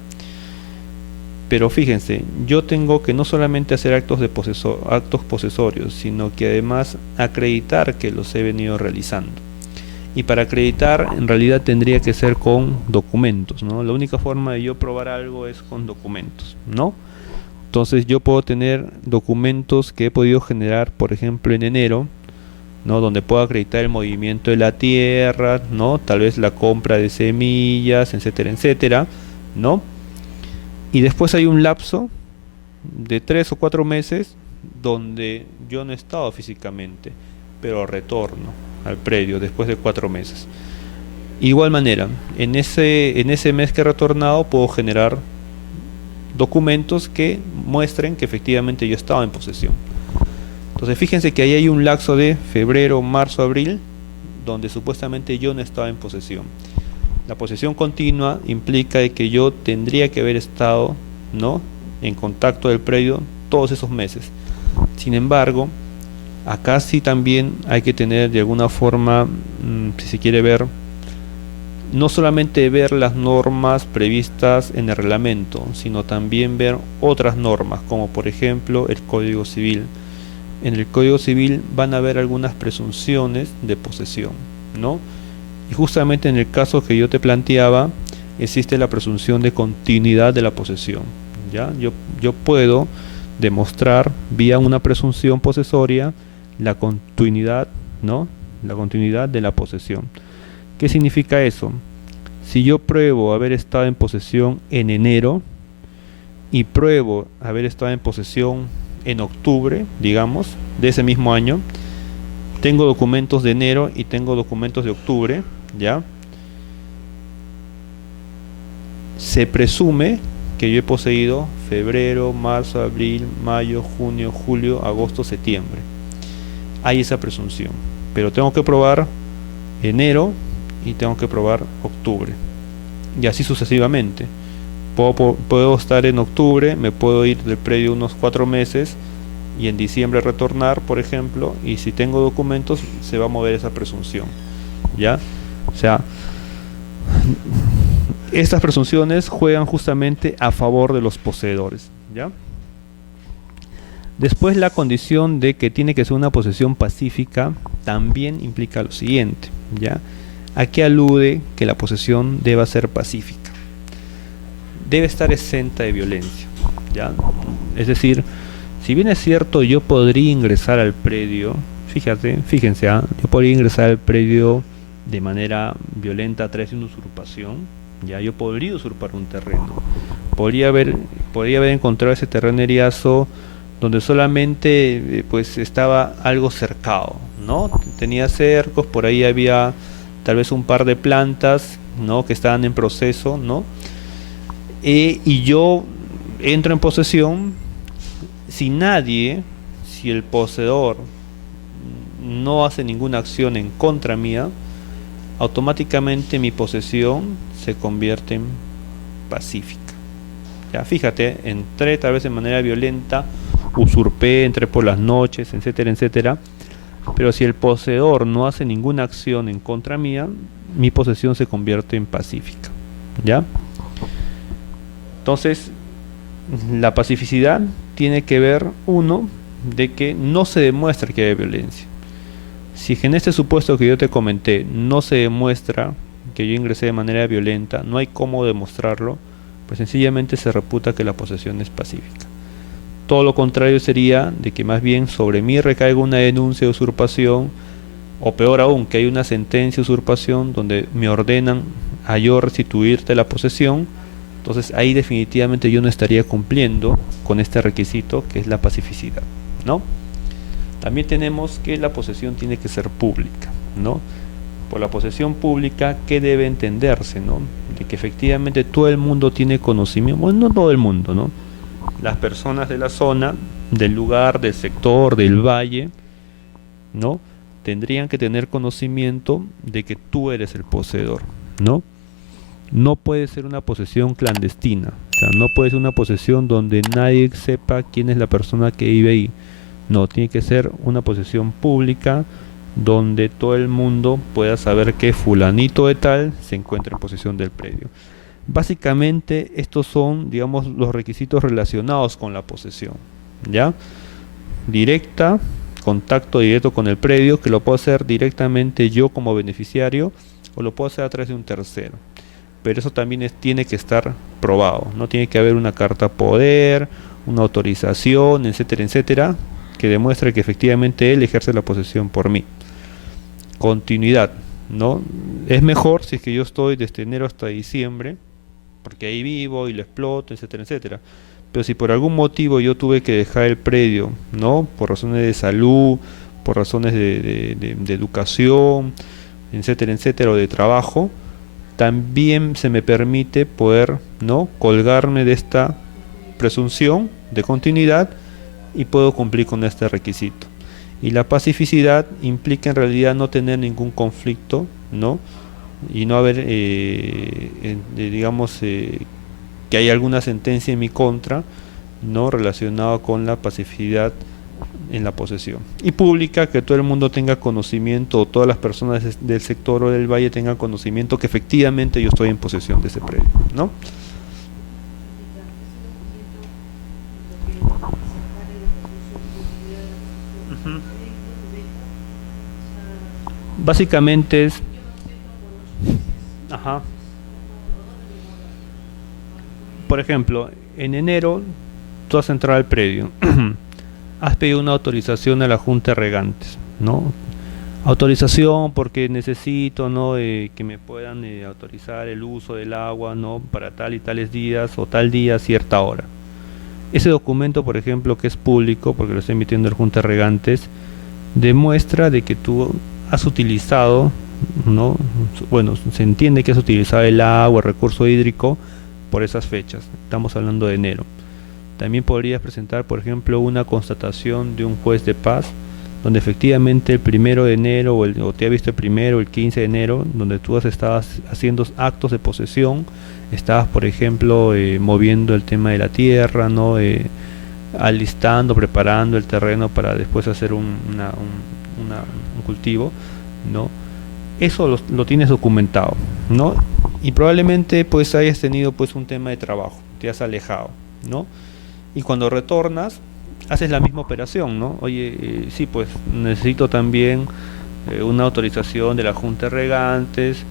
Pero fíjense, yo tengo que no solamente hacer actos posesorios, sino que además acreditar que los he venido realizando. Y para acreditar, en realidad tendría que ser con documentos, ¿no? La única forma de yo probar algo es con documentos, ¿no? Entonces yo puedo tener documentos que he podido generar, por ejemplo, en enero, ¿no? Donde puedo acreditar el movimiento de la tierra, ¿no? Tal vez la compra de semillas, etcétera, etcétera, ¿no? Y después hay un lapso de 3 o 4 meses donde yo no he estado físicamente, pero retorno al predio después de 4 meses. Igual manera, en ese mes que he retornado puedo generar documentos que muestren que efectivamente yo estaba en posesión. Entonces fíjense que ahí hay un lapso de febrero, marzo, abril, donde supuestamente yo no estaba en posesión. La posesión continua implica de que yo tendría que haber estado, ¿no?, en contacto del predio todos esos meses. Sin embargo, acá sí también hay que tener de alguna forma, si se quiere ver, no solamente ver las normas previstas en el reglamento, sino también ver otras normas, como por ejemplo el Código Civil. En el Código Civil van a haber algunas presunciones de posesión, ¿no? Y justamente en el caso que yo te planteaba, existe la presunción de continuidad de la posesión, ¿ya? Yo puedo demostrar vía una presunción posesoria la continuidad, ¿no? La continuidad de la posesión. ¿Qué significa eso? Si yo pruebo haber estado en posesión en enero y pruebo haber estado en posesión en octubre, digamos, de ese mismo año, tengo documentos de enero y tengo documentos de octubre, ¿ya? Se presume que yo he poseído febrero, marzo, abril, mayo, junio, julio, agosto, septiembre. Hay esa presunción, pero tengo que probar enero y tengo que probar octubre, y así sucesivamente. Puedo estar en octubre, me puedo ir del predio unos 4 meses y en diciembre retornar, por ejemplo, y si tengo documentos se va a mover esa presunción, ¿ya? O sea, estas presunciones juegan justamente a favor de los poseedores, ¿ya? Después, la condición de que tiene que ser una posesión pacífica también implica lo siguiente, ¿ya? ¿A qué alude que la posesión deba ser pacífica? Debe estar exenta de violencia, ¿ya? Es decir, si bien es cierto, yo podría ingresar al predio, fíjense, yo podría ingresar al predio de manera violenta a través de una usurpación, ya yo podría usurpar un terreno, podría haber encontrado ese terreno eriazo donde solamente pues estaba algo cercado, ¿no? Tenía cercos, por ahí había tal vez un par de plantas, ¿no?, que estaban en proceso, ¿no? Y yo entro en posesión. Si el poseedor no hace ninguna acción en contra mía, automáticamente mi posesión se convierte en pacífica. Ya, fíjate, entré tal vez de manera violenta, usurpé, entré por las noches, etcétera, etcétera. Pero si el poseedor no hace ninguna acción en contra mía, mi posesión se convierte en pacífica. ¿Ya? Entonces, la pacificidad tiene que ver, uno, de que no se demuestra que hay violencia. Si en este supuesto que yo te comenté no se demuestra que yo ingresé de manera violenta, no hay cómo demostrarlo, pues sencillamente se reputa que la posesión es pacífica. Todo lo contrario sería de que más bien sobre mí recaiga una denuncia de usurpación, o peor aún, que hay una sentencia de usurpación donde me ordenan a yo restituirte la posesión. Entonces ahí definitivamente yo no estaría cumpliendo con este requisito que es la pacificidad, ¿no? También tenemos que la posesión tiene que ser pública, ¿no? Por la posesión pública, ¿qué debe entenderse, no? De que efectivamente todo el mundo tiene conocimiento, bueno, no todo el mundo, ¿no? Las personas de la zona, del lugar, del sector, del valle, ¿no? Tendrían que tener conocimiento de que tú eres el poseedor, ¿no? No puede ser una posesión clandestina, o sea, no puede ser una posesión donde nadie sepa quién es la persona que vive ahí. No, tiene que ser una posesión pública donde todo el mundo pueda saber que fulanito de tal se encuentra en posesión del predio. Básicamente estos son, digamos, los requisitos relacionados con la posesión, ¿ya? Directa, contacto directo con el predio, que lo puedo hacer directamente yo como beneficiario o lo puedo hacer a través de un tercero. Pero eso también tiene que estar probado, no tiene que haber una carta poder, una autorización, etcétera, etcétera, que demuestre que efectivamente él ejerce la posesión por mí. Continuidad, ¿no? Es mejor si es que yo estoy desde enero hasta diciembre, porque ahí vivo y lo exploto, etcétera, etcétera. Pero si por algún motivo yo tuve que dejar el predio, ¿no? Por razones de salud, por razones de educación, etcétera, etcétera, o de trabajo, también se me permite poder, ¿no? Colgarme de esta presunción de continuidad y puedo cumplir con este requisito. Y la pacificidad implica en realidad no tener ningún conflicto, ¿no? Y no haber, digamos, que hay alguna sentencia en mi contra, ¿no? Relacionada con la pacificidad en la posesión. Y pública, que todo el mundo tenga conocimiento, o todas las personas del sector o del valle tengan conocimiento que efectivamente yo estoy en posesión de ese predio, ¿no? Ujú. Básicamente es, ajá, por ejemplo, en enero tú has entrado al predio, has pedido una autorización a la Junta de Regantes, ¿no? Autorización porque necesito, ¿no? Que me puedan autorizar el uso del agua, ¿no? Para tal y tales días o tal día a cierta hora. Ese documento, por ejemplo, que es público, porque lo está emitiendo el Junta de Regantes, demuestra de que tú has utilizado, ¿no? Bueno, se entiende que has utilizado el agua, el recurso hídrico, por esas fechas. Estamos hablando de enero. También podrías presentar, por ejemplo, una constatación de un juez de paz, donde efectivamente el 1 de enero, o te ha visto el primero, el 15 de enero, donde tú estabas haciendo actos de posesión, estabas, por ejemplo, moviendo el tema de la tierra, ¿no? Alistando, preparando el terreno para después hacer un cultivo, ¿no? Eso lo tienes documentado, ¿no? Y probablemente pues hayas tenido pues un tema de trabajo, te has alejado, ¿no? Y cuando retornas, haces la misma operación, ¿no? Oye, sí, pues necesito también una autorización de la Junta de Regantes,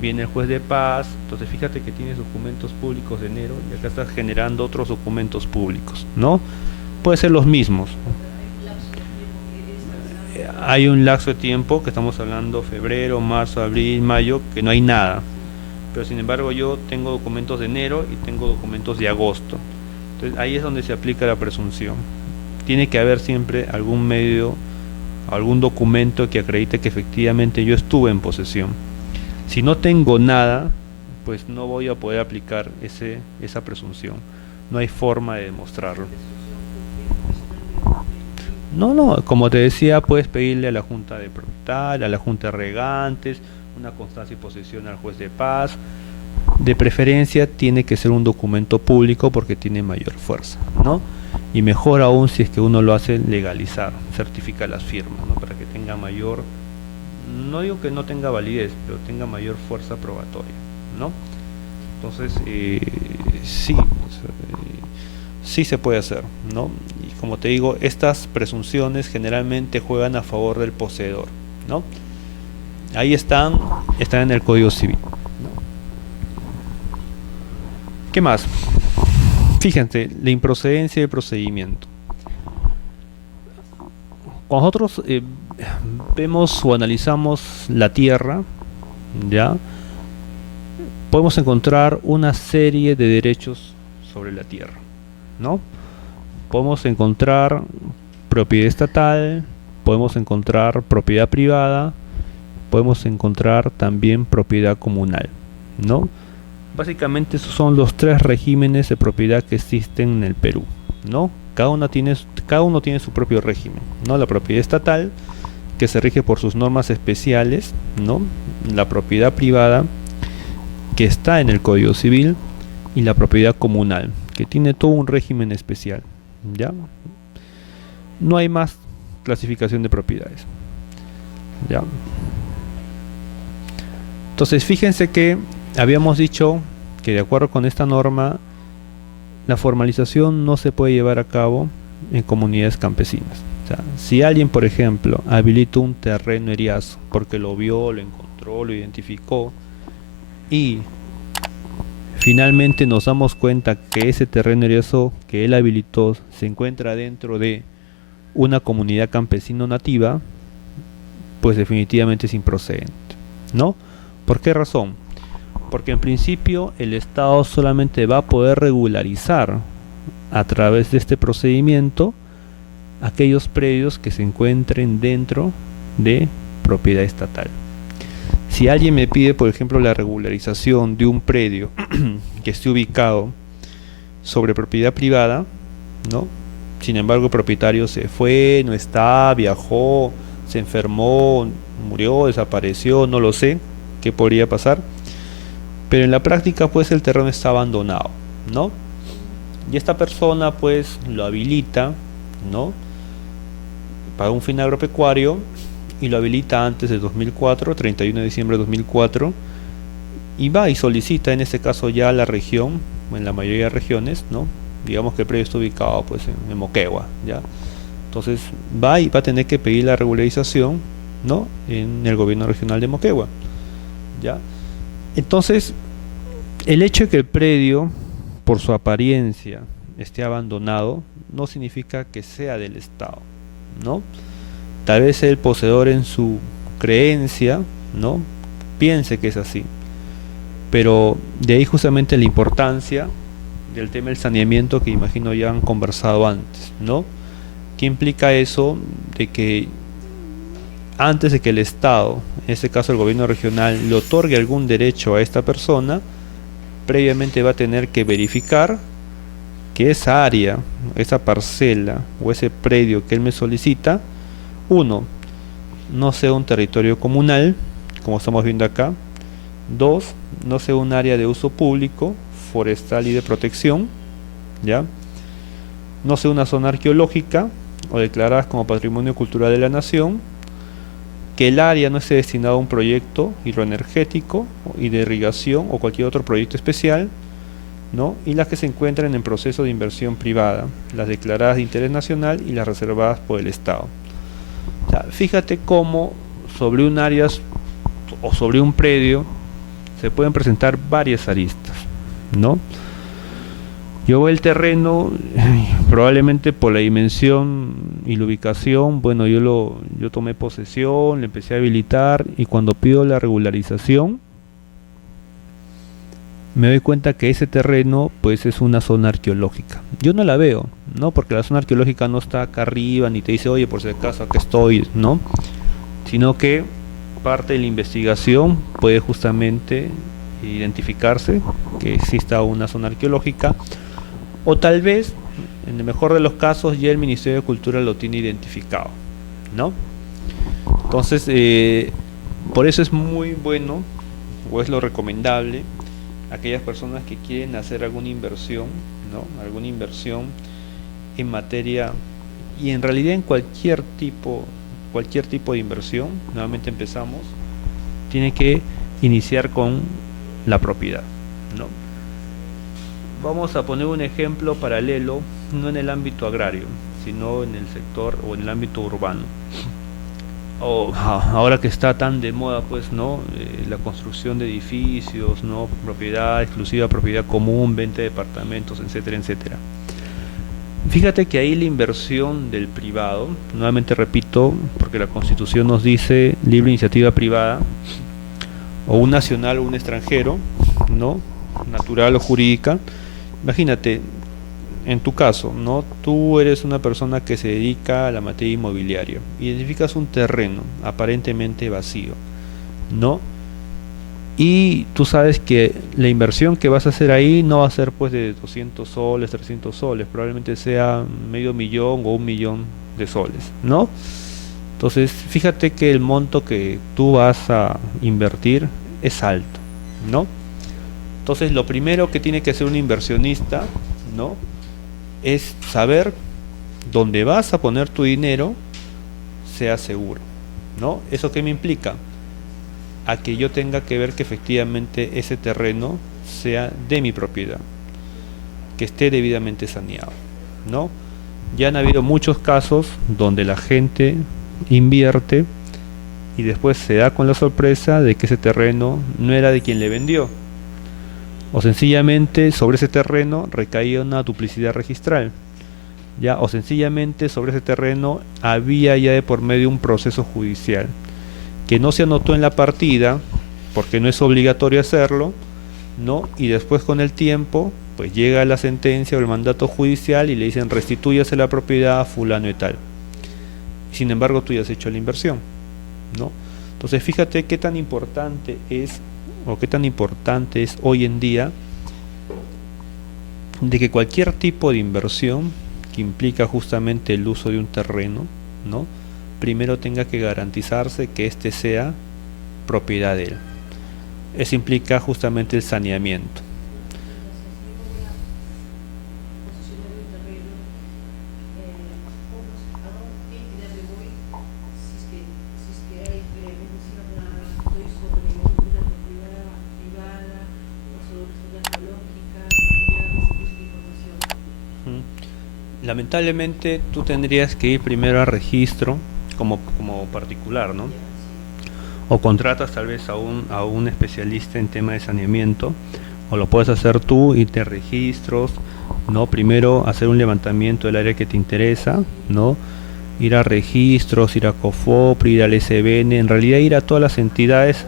viene el juez de paz, entonces fíjate que tienes documentos públicos de enero y acá estás generando otros documentos públicos, ¿no? Puede ser los mismos. Hay un lapso de tiempo que estamos hablando febrero, marzo, abril, mayo, que no hay nada. Pero sin embargo yo tengo documentos de enero y tengo documentos de agosto. Entonces ahí es donde se aplica la presunción. Tiene que haber siempre algún medio, algún documento que acredite que efectivamente yo estuve en posesión. Si no tengo nada, pues no voy a poder aplicar esa presunción. No hay forma de demostrarlo. No, no, como te decía, puedes pedirle a la Junta de Propietarios, a la Junta de Regantes, una constancia y posesión al juez de paz. De preferencia tiene que ser un documento público porque tiene mayor fuerza, ¿no? Y mejor aún si es que uno lo hace legalizar, certifica las firmas, ¿no? Para que tenga mayor, no digo que no tenga validez, pero tenga mayor fuerza probatoria, ¿no? Entonces, sí, sí se puede hacer, ¿no? Y como te digo, estas presunciones generalmente juegan a favor del poseedor, ¿no? Ahí están en el Código Civil, ¿no? ¿Qué más? Fíjense, la improcedencia del procedimiento. Cuando nosotros vemos o analizamos la tierra, ¿ya? Podemos encontrar una serie de derechos sobre la tierra, ¿no? Podemos encontrar propiedad estatal, podemos encontrar propiedad privada, podemos encontrar también propiedad comunal, ¿no? Básicamente esos son los tres regímenes de propiedad que existen en el Perú, ¿no? Cada uno tiene su propio régimen, ¿no? La propiedad estatal, que se rige por sus normas especiales, ¿no? La propiedad privada, que está en el Código Civil, y la propiedad comunal, que tiene todo un régimen especial, ¿ya? No hay más clasificación de propiedades, ¿ya? Entonces fíjense que habíamos dicho que de acuerdo con esta norma la formalización no se puede llevar a cabo en comunidades campesinas. O sea, si alguien, por ejemplo, habilita un terreno eriazo porque lo vio, lo encontró, lo identificó y finalmente nos damos cuenta que ese terreno eriazo que él habilitó se encuentra dentro de una comunidad campesino nativa, pues definitivamente es improcedente, ¿no? ¿Por qué razón? Porque en principio el Estado solamente va a poder regularizar a través de este procedimiento aquellos predios que se encuentren dentro de propiedad estatal. Si alguien me pide, por ejemplo, la regularización de un predio que esté ubicado sobre propiedad privada, ¿no? Sin embargo, el propietario se fue, no está, viajó, se enfermó, murió, desapareció, no lo sé qué podría pasar, pero en la práctica pues el terreno está abandonado, ¿no? Y esta persona pues lo habilita, ¿no? Para un fin agropecuario y lo habilita antes de 2004, 31 de diciembre de 2004, y va y solicita en este caso ya a la región, en la mayoría de regiones, ¿no? Digamos que el predio está ubicado pues en Moquegua, ¿ya? Entonces va y va a tener que pedir la regularización, ¿no? En el gobierno regional de Moquegua, ¿ya? Entonces, el hecho de que el predio, por su apariencia, esté abandonado, no significa que sea del Estado, ¿no? Tal vez el poseedor en su creencia, ¿no? Piense que es así. Pero de ahí justamente la importancia del tema del saneamiento que imagino ya han conversado antes, ¿no? ¿Qué implica eso? De que antes de que el Estado, en este caso el gobierno regional, le otorgue algún derecho a esta persona, previamente va a tener que verificar que esa área, esa parcela o ese predio que él me solicita, uno, no sea un territorio comunal, como estamos viendo acá. Dos, no sea un área de uso público, forestal y de protección, ¿ya? No sea una zona arqueológica o declarada como patrimonio cultural de la nación, que el área no esté destinada a un proyecto hidroenergético y de irrigación o cualquier otro proyecto especial, ¿no? Y las que se encuentran en proceso de inversión privada, las declaradas de interés nacional y las reservadas por el Estado. O sea, fíjate cómo sobre un área o sobre un predio se pueden presentar varias aristas, ¿no? Yo veo el terreno, probablemente por la dimensión y la ubicación, bueno, yo tomé posesión, le empecé a habilitar y cuando pido la regularización me doy cuenta que ese terreno pues es una zona arqueológica. Yo no la veo, ¿no? Porque la zona arqueológica no está acá arriba ni te dice, oye, por si acaso acá estoy, ¿no? Sino que parte de la investigación puede justamente identificarse que exista una zona arqueológica, o tal vez, en el mejor de los casos, ya el Ministerio de Cultura lo tiene identificado, ¿no? Entonces, Por eso es muy bueno, o es lo recomendable, aquellas personas que quieren hacer alguna inversión, ¿no? Alguna inversión en materia y en realidad en cualquier tipo de inversión, nuevamente empezamos, tiene que iniciar con la propiedad, ¿no? Vamos a poner un ejemplo paralelo, no en el ámbito agrario, sino en el sector o en el ámbito urbano. Ahora que está tan de moda, pues, ¿no? La construcción de edificios, ¿no? Propiedad exclusiva, propiedad común, venta de departamentos, etcétera, etcétera. Fíjate que ahí la inversión del privado, nuevamente repito, porque la Constitución nos dice libre iniciativa privada, o un nacional o un extranjero, ¿no? Natural o jurídica. Imagínate, en tu caso, ¿no? Tú eres una persona que se dedica a la materia inmobiliaria. Identificas un terreno aparentemente vacío, ¿no? Y tú sabes que la inversión que vas a hacer ahí no va a ser pues de 200 soles, 300 soles, probablemente sea medio millón o 1 millón de soles, ¿no? Entonces, fíjate que el monto que tú vas a invertir es alto, ¿no? Entonces, lo primero que tiene que hacer un inversionista, ¿no? Es saber dónde vas a poner tu dinero sea seguro, ¿no? ¿Eso qué me implica? A que yo tenga que ver que efectivamente ese terreno sea de mi propiedad, que esté debidamente saneado, ¿no? Ya han habido muchos casos donde la gente invierte y después se da con la sorpresa de que ese terreno no era de quien le vendió, o sencillamente sobre ese terreno recaía una duplicidad registral, ya, o sencillamente sobre ese terreno había ya de por medio un proceso judicial que no se anotó en la partida porque no es obligatorio hacerlo, ¿no? Y después con el tiempo pues llega la sentencia o el mandato judicial y le dicen restitúyase la propiedad a fulano y tal. Sin embargo, tú ya has hecho la inversión, ¿no? Entonces, fíjate qué tan importante es, o qué tan importante es hoy en día, de que cualquier tipo de inversión que implica justamente el uso de un terreno, ¿no? Primero tenga que garantizarse que éste sea propiedad de él. Eso implica justamente el saneamiento. Lamentablemente tú tendrías que ir primero a registro como particular, ¿no? O contratas tal vez a un especialista en tema de saneamiento, o lo puedes hacer tú y te registros, ¿no? Primero hacer un levantamiento del área que te interesa, ¿no? Ir a registros, ir a COFOPRI, ir al SBN, en realidad ir a todas las entidades,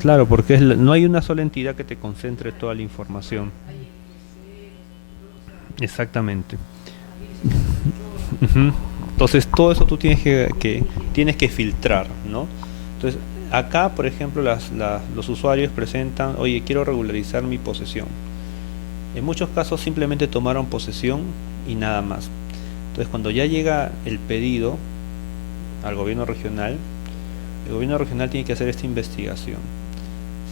claro, porque no hay una sola entidad que te concentre toda la información. Exactamente. Ujú. Entonces todo eso tú tienes que filtrar, ¿no? Entonces acá, por ejemplo, los usuarios presentan, oye, quiero regularizar mi posesión. En muchos casos simplemente tomaron posesión y nada más. Entonces cuando ya llega el pedido al gobierno regional, el gobierno regional tiene que hacer esta investigación.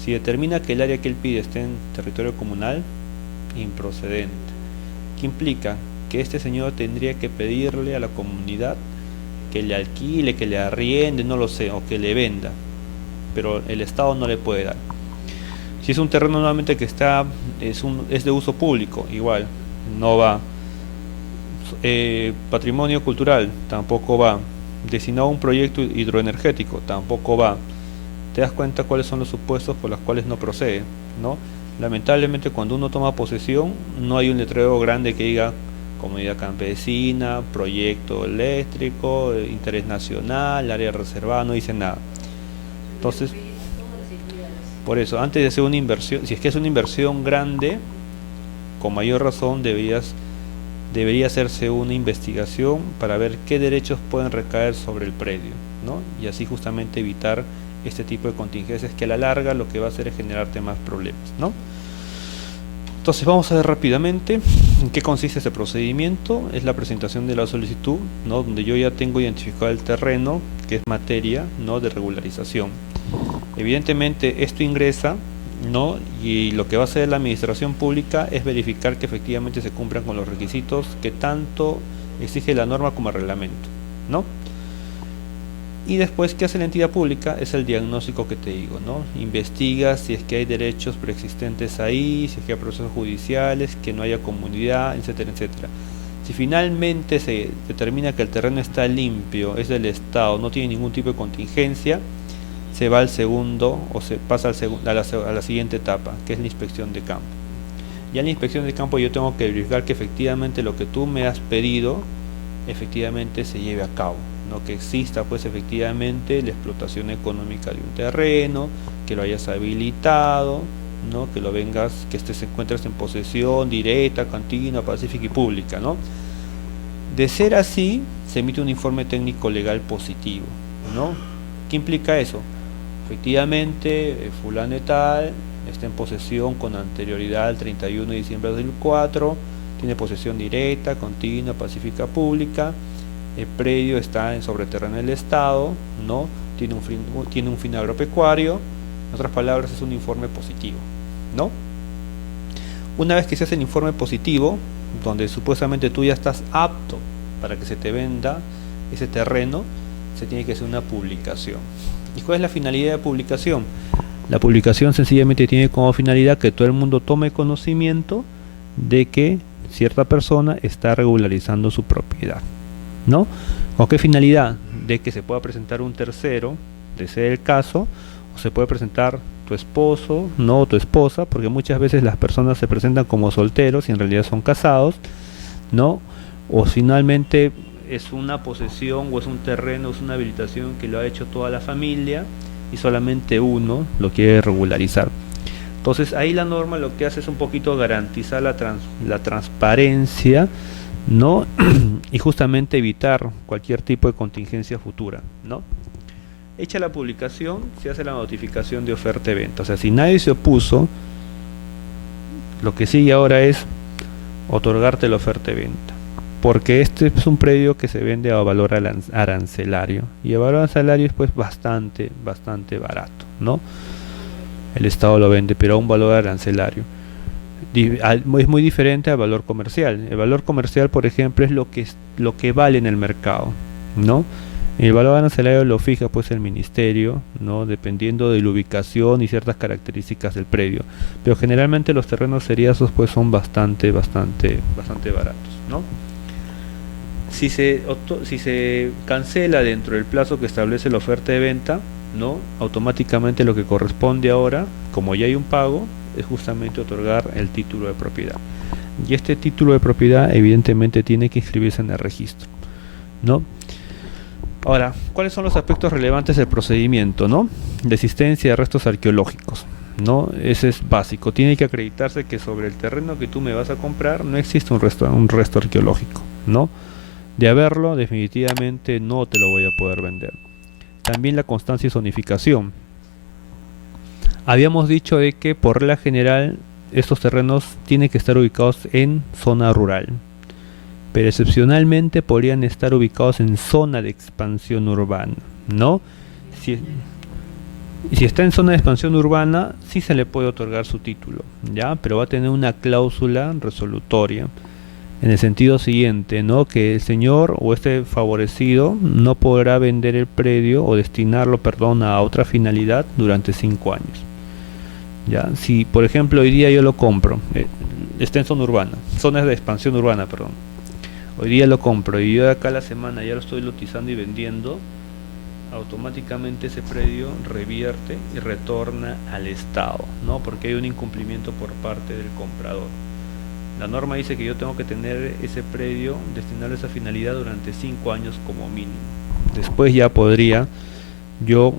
Si determina que el área que él pide está en territorio comunal, improcedente. ¿Qué implica? Que este señor tendría que pedirle a la comunidad que le alquile, que le arriende, no lo sé, o que le venda, pero el Estado no le puede dar. Si es un terreno nuevamente que es de uso público, igual, no va. Patrimonio cultural, tampoco va. Destinado a un proyecto hidroenergético, tampoco va. Te das cuenta cuáles son los supuestos por los cuales no procede, ¿no? Lamentablemente cuando uno toma posesión no hay un letrero grande que diga comunidad campesina, proyecto eléctrico, interés nacional, área reservada, no dice nada. Entonces, por eso, antes de hacer una inversión, si es que es una inversión grande, con mayor razón debería hacerse una investigación para ver qué derechos pueden recaer sobre el predio, ¿no? Y así justamente evitar este tipo de contingencias que a la larga lo que va a hacer es generarte más problemas, ¿no? Entonces vamos a ver rápidamente en qué consiste este procedimiento. Es la presentación de la solicitud, ¿no? Donde yo ya tengo identificado el terreno, que es materia, ¿no? De regularización. Evidentemente esto ingresa, ¿no? Y lo que va a hacer la administración pública es verificar que efectivamente se cumplan con los requisitos que tanto exige la norma como el reglamento, ¿no? Y después, ¿qué hace la entidad pública? Es el diagnóstico que te digo, ¿no? Investiga si es que hay derechos preexistentes ahí, si es que hay procesos judiciales, que no haya comunidad, etcétera, etcétera. Si finalmente se determina que el terreno está limpio, es del Estado, no tiene ningún tipo de contingencia, se va al segundo o se pasa a la siguiente etapa, que es la inspección de campo. Ya en la inspección de campo yo tengo que verificar que efectivamente lo que tú me has pedido efectivamente se lleve a cabo, ¿no? Que exista pues efectivamente la explotación económica de un terreno, que lo hayas habilitado, ¿no? Que lo vengas, que se encuentres en posesión directa, continua, pacífica y pública, ¿no? De ser así, se emite un informe técnico legal positivo, ¿no? ¿Qué implica eso? Efectivamente, fulano de tal está en posesión con anterioridad al 31 de diciembre de 2004, tiene posesión directa, continua, pacífica, pública, el predio está en sobreterreno del Estado, ¿no? Tiene un fin agropecuario, en otras palabras es un informe positivo, ¿no? Una vez que se hace el informe positivo, donde supuestamente tú ya estás apto para que se te venda ese terreno, se tiene que hacer una publicación. ¿Y cuál es la finalidad de publicación? La publicación sencillamente tiene como finalidad que todo el mundo tome conocimiento de que cierta persona está regularizando su propiedad, ¿no? ¿Con qué finalidad? De que se pueda presentar un tercero, de ser el caso, o se puede presentar tu esposo, no tu esposa, porque muchas veces las personas se presentan como solteros y en realidad son casados, ¿no? O finalmente es una posesión o es un terreno, es una habilitación que lo ha hecho toda la familia y solamente uno lo quiere regularizar. Entonces ahí la norma lo que hace es un poquito garantizar la transparencia, ¿no? Y justamente evitar cualquier tipo de contingencia futura, ¿no? Hecha la publicación, se hace la notificación de oferta de venta. O sea, si nadie se opuso, lo que sigue ahora es otorgarte la oferta de venta. Porque este es un predio que se vende a valor arancelario. Y el valor arancelario es pues bastante barato, ¿no? El Estado lo vende, pero a un valor arancelario. Es muy diferente al valor comercial. El valor comercial, por ejemplo, es lo que vale en el mercado, ¿no? El valor arancelario lo fija pues el ministerio, ¿no? Dependiendo de la ubicación y ciertas características del predio. Pero generalmente los terrenos seriazos pues son bastante baratos, ¿no? Si se cancela dentro del plazo que establece la oferta de venta, ¿no? Automáticamente lo que corresponde ahora, como ya hay un pago, es justamente otorgar el título de propiedad. Y este título de propiedad evidentemente tiene que inscribirse en el registro, ¿no? Ahora, ¿cuáles son los aspectos relevantes del procedimiento, no? La existencia de restos arqueológicos, ¿no? Ese es básico. Tiene que acreditarse que sobre el terreno que tú me vas a comprar no existe un resto arqueológico, ¿no? De haberlo, definitivamente no te lo voy a poder vender. También la constancia y zonificación. Habíamos dicho de que por regla general estos terrenos tienen que estar ubicados en zona rural, pero excepcionalmente podrían estar ubicados en zona de expansión urbana, ¿no? Si está en zona de expansión urbana, sí se le puede otorgar su título, ¿ya? Pero va a tener una cláusula resolutoria, en el sentido siguiente, ¿no? Que el señor o este favorecido no podrá vender el predio o destinarlo, perdón, a otra finalidad durante 5 años. ¿Ya? Si, por ejemplo, hoy día yo lo compro, está en zona urbana, zonas de expansión urbana, perdón. Hoy día lo compro y yo de acá a la semana ya lo estoy lotizando y vendiendo, automáticamente ese predio revierte y retorna al Estado, ¿no? Porque hay un incumplimiento por parte del comprador. La norma dice que yo tengo que tener ese predio destinado a esa finalidad durante 5 años como mínimo. Después ya podría yo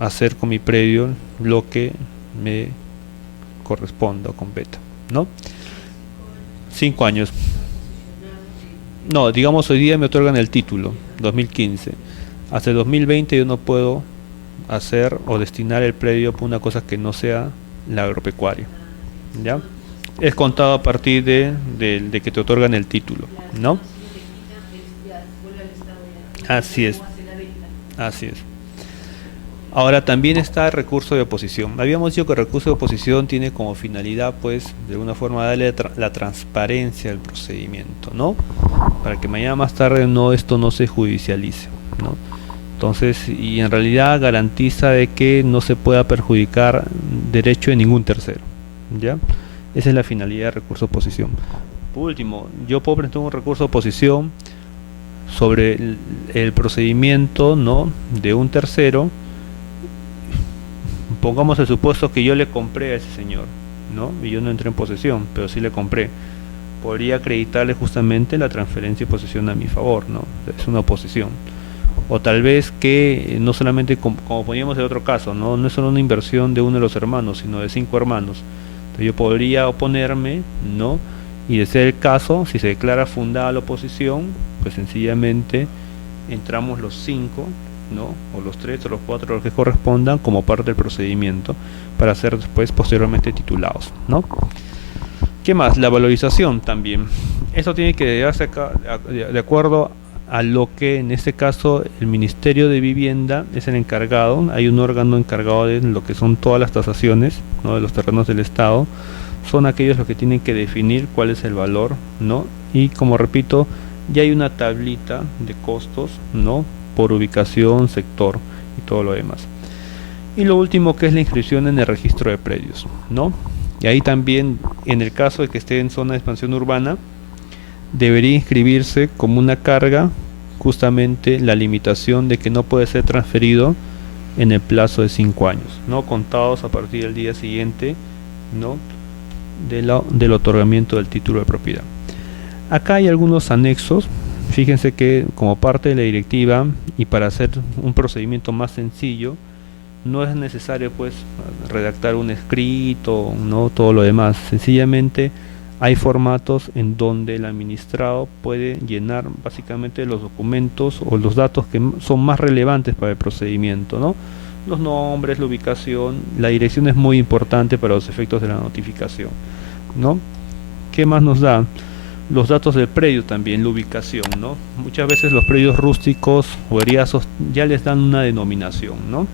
hacer con mi predio lo que me corresponda o competa, ¿no? 5 años. No, digamos hoy día me otorgan el título, 2015. Hasta el 2020 yo no puedo hacer o destinar el predio por una cosa que no sea la agropecuaria, ¿ya? Es contado a partir de que te otorgan el título, ¿no? Así es, así es. Ahora también está el recurso de oposición. Habíamos dicho que el recurso de oposición tiene como finalidad, pues, de alguna forma darle la transparencia al procedimiento, ¿no? Para que mañana más tarde esto no se judicialice, ¿no? Entonces, y en realidad garantiza de que no se pueda perjudicar derecho de ningún tercero, ¿ya? Esa es la finalidad del recurso de oposición. Por último, yo puedo presentar un recurso de oposición sobre el procedimiento, ¿no?, de un tercero. Pongamos el supuesto que yo le compré a ese señor, ¿no? Y yo no entré en posesión, pero sí le compré. Podría acreditarle justamente la transferencia de posesión a mi favor, ¿no? Es una oposición. O tal vez que no solamente, como poníamos en otro caso, ¿no? No es solo una inversión de uno de los hermanos, sino de 5 hermanos. Entonces yo podría oponerme, ¿no? Y de ser el caso, si se declara fundada la oposición, pues sencillamente entramos los 5, ¿no? O los 3 o los 4, los que correspondan, como parte del procedimiento, para ser después posteriormente titulados, ¿no? ¿Qué más? La valorización también. Eso tiene que darse acá de acuerdo a lo que en este caso el Ministerio de Vivienda es el encargado. Hay un órgano encargado de lo que son todas las tasaciones, ¿no?, de los terrenos del Estado. Son aquellos los que tienen que definir cuál es el valor, ¿no? Y como repito, ya hay una tablita de costos, ¿no?, por ubicación, sector y todo lo demás. Y lo último, que es la inscripción en el registro de predios, ¿no? Y ahí también, en el caso de que esté en zona de expansión urbana, debería inscribirse como una carga justamente la limitación de que no puede ser transferido en el plazo de 5 años, ¿no?, contados a partir del día siguiente, ¿no?, del otorgamiento del título de propiedad. Acá hay algunos anexos. Fíjense que como parte de la directiva y para hacer un procedimiento más sencillo, no es necesario pues redactar un escrito, no todo lo demás. Sencillamente hay formatos en donde el administrado puede llenar básicamente los documentos o los datos que son más relevantes para el procedimiento, ¿no? Los nombres, la ubicación, la dirección es muy importante para los efectos de la notificación, ¿no? ¿Qué más nos da? Los datos del predio también, la ubicación, ¿no? Muchas veces los predios rústicos o eriazos ya les dan una denominación, ¿no?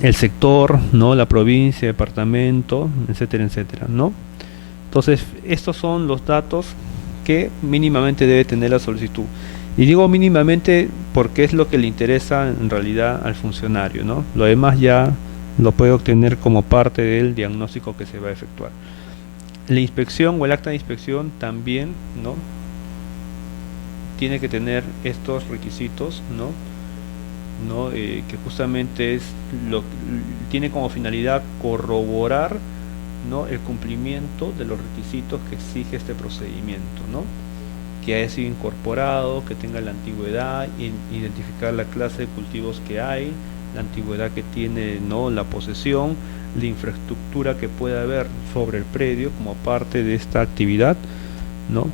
El sector, ¿no?, la provincia, departamento, etcétera, etcétera, ¿no? Entonces, estos son los datos que mínimamente debe tener la solicitud. Y digo mínimamente porque es lo que le interesa en realidad al funcionario, ¿no? Lo demás ya lo puede obtener como parte del diagnóstico que se va a efectuar. La inspección o el acta de inspección también, ¿no?, tiene que tener estos requisitos, ¿no? Que justamente tiene como finalidad corroborar, ¿no?, el cumplimiento de los requisitos que exige este procedimiento, ¿no?, que haya sido incorporado, que tenga la antigüedad, identificar la clase de cultivos que hay, la antigüedad que tiene, ¿no?, la posesión, la infraestructura que puede haber sobre el predio como parte de esta actividad, ¿no?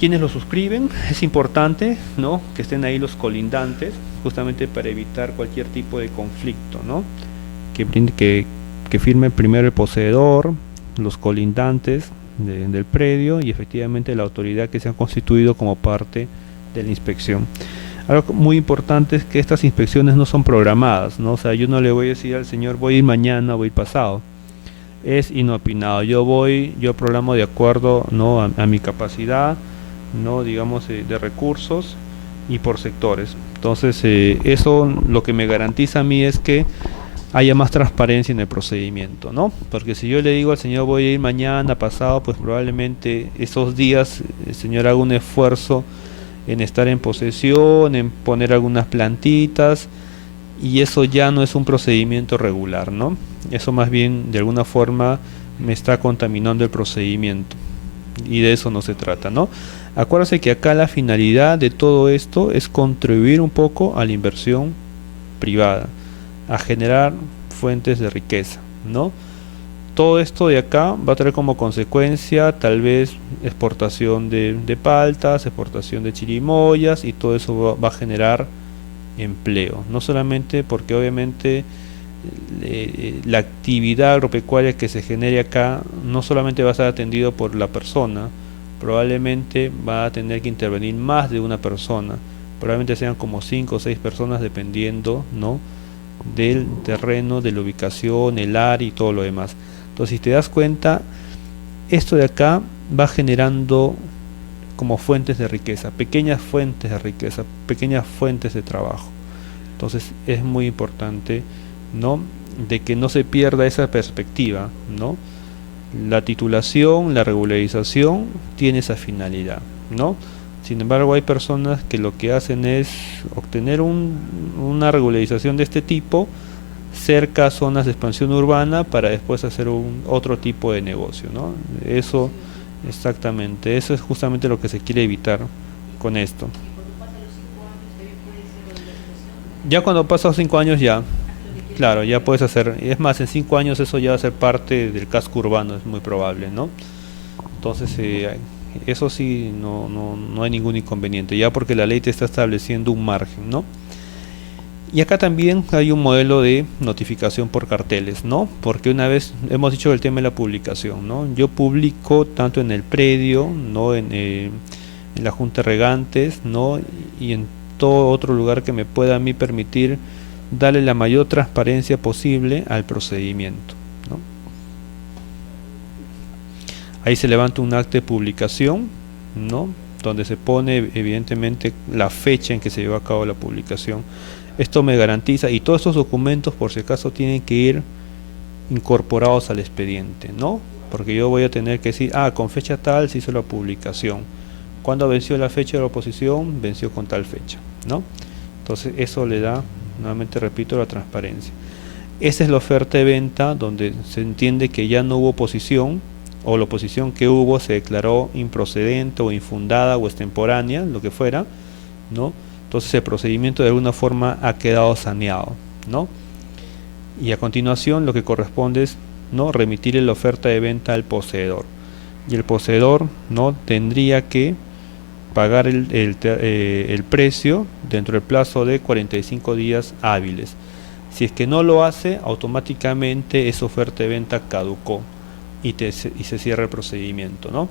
¿Quiénes lo suscriben? Es importante, ¿no?, que estén ahí los colindantes, justamente para evitar cualquier tipo de conflicto, ¿no? Que firme primero el poseedor, los colindantes del predio y efectivamente la autoridad que se ha constituido como parte de la inspección. Algo muy importante es que estas inspecciones no son programadas, ¿no? O sea, yo no le voy a decir al señor voy a ir mañana, voy a ir pasado. Es inopinado. Yo programo de acuerdo, ¿no?, a mi capacidad, ¿no?, digamos, de recursos y por sectores. Entonces, eso lo que me garantiza a mí es que haya más transparencia en el procedimiento, ¿no? Porque si yo le digo al señor voy a ir mañana, pasado, pues probablemente esos días el señor haga un esfuerzo en estar en posesión, en poner algunas plantitas, y eso ya no es un procedimiento regular, ¿no? Eso más bien de alguna forma me está contaminando el procedimiento y de eso no se trata, ¿no? Acuérdense que acá la finalidad de todo esto es contribuir un poco a la inversión privada, a generar fuentes de riqueza, ¿no? Todo esto de acá va a traer como consecuencia tal vez exportación de paltas, exportación de chirimoyas, y todo eso va a generar empleo, no solamente porque obviamente la actividad agropecuaria que se genere acá no solamente va a ser atendido por la persona, probablemente va a tener que intervenir más de una persona probablemente sean como 5 o 6 personas dependiendo, ¿no?, del terreno, de la ubicación, el área y todo lo demás. Entonces, si te das cuenta, esto de acá va generando como fuentes de riqueza, pequeñas fuentes de riqueza, pequeñas fuentes de trabajo. Entonces es muy importante, ¿no?, de que no se pierda esa perspectiva, ¿no? La titulación, la regularización tiene esa finalidad, ¿no? Sin embargo, hay personas que lo que hacen es obtener una regularización de este tipo cerca a zonas de expansión urbana para después hacer otro tipo de negocio, ¿no? Eso, exactamente, eso es justamente lo que se quiere evitar con esto. Ya cuando pasan 5 años ya, claro, ya puedes hacer, es más, en 5 años eso ya va a ser parte del casco urbano, es muy probable, ¿no? Entonces, eso sí, no hay ningún inconveniente, ya porque la ley te está estableciendo un margen, ¿no? Y acá también hay un modelo de notificación por carteles, ¿no? Porque una vez hemos dicho el tema de la publicación, ¿no? Yo publico tanto en el predio, ¿no?, en la Junta de Regantes, ¿no?, y en todo otro lugar que me pueda a mí permitir darle la mayor transparencia posible al procedimiento, ¿no? Ahí se levanta un acta de publicación, ¿no?, donde se pone evidentemente la fecha en que se llevó a cabo la publicación. Esto me garantiza, y todos estos documentos por si acaso tienen que ir incorporados al expediente, ¿no? Porque yo voy a tener que decir, con fecha tal se hizo la publicación. ¿Cuándo venció la fecha de la oposición? Venció con tal fecha, ¿no? Entonces eso le da, nuevamente repito, la transparencia. Esa es la oferta de venta donde se entiende que ya no hubo oposición, o la oposición que hubo se declaró improcedente o infundada o extemporánea, lo que fuera, ¿no? Entonces el procedimiento de alguna forma ha quedado saneado, ¿no? Y a continuación lo que corresponde es, ¿no?, remitirle la oferta de venta al poseedor. Y el poseedor, ¿no?, tendría que pagar el precio dentro del plazo de 45 días hábiles. Si es que no lo hace, automáticamente esa oferta de venta caducó y se cierra el procedimiento, ¿no?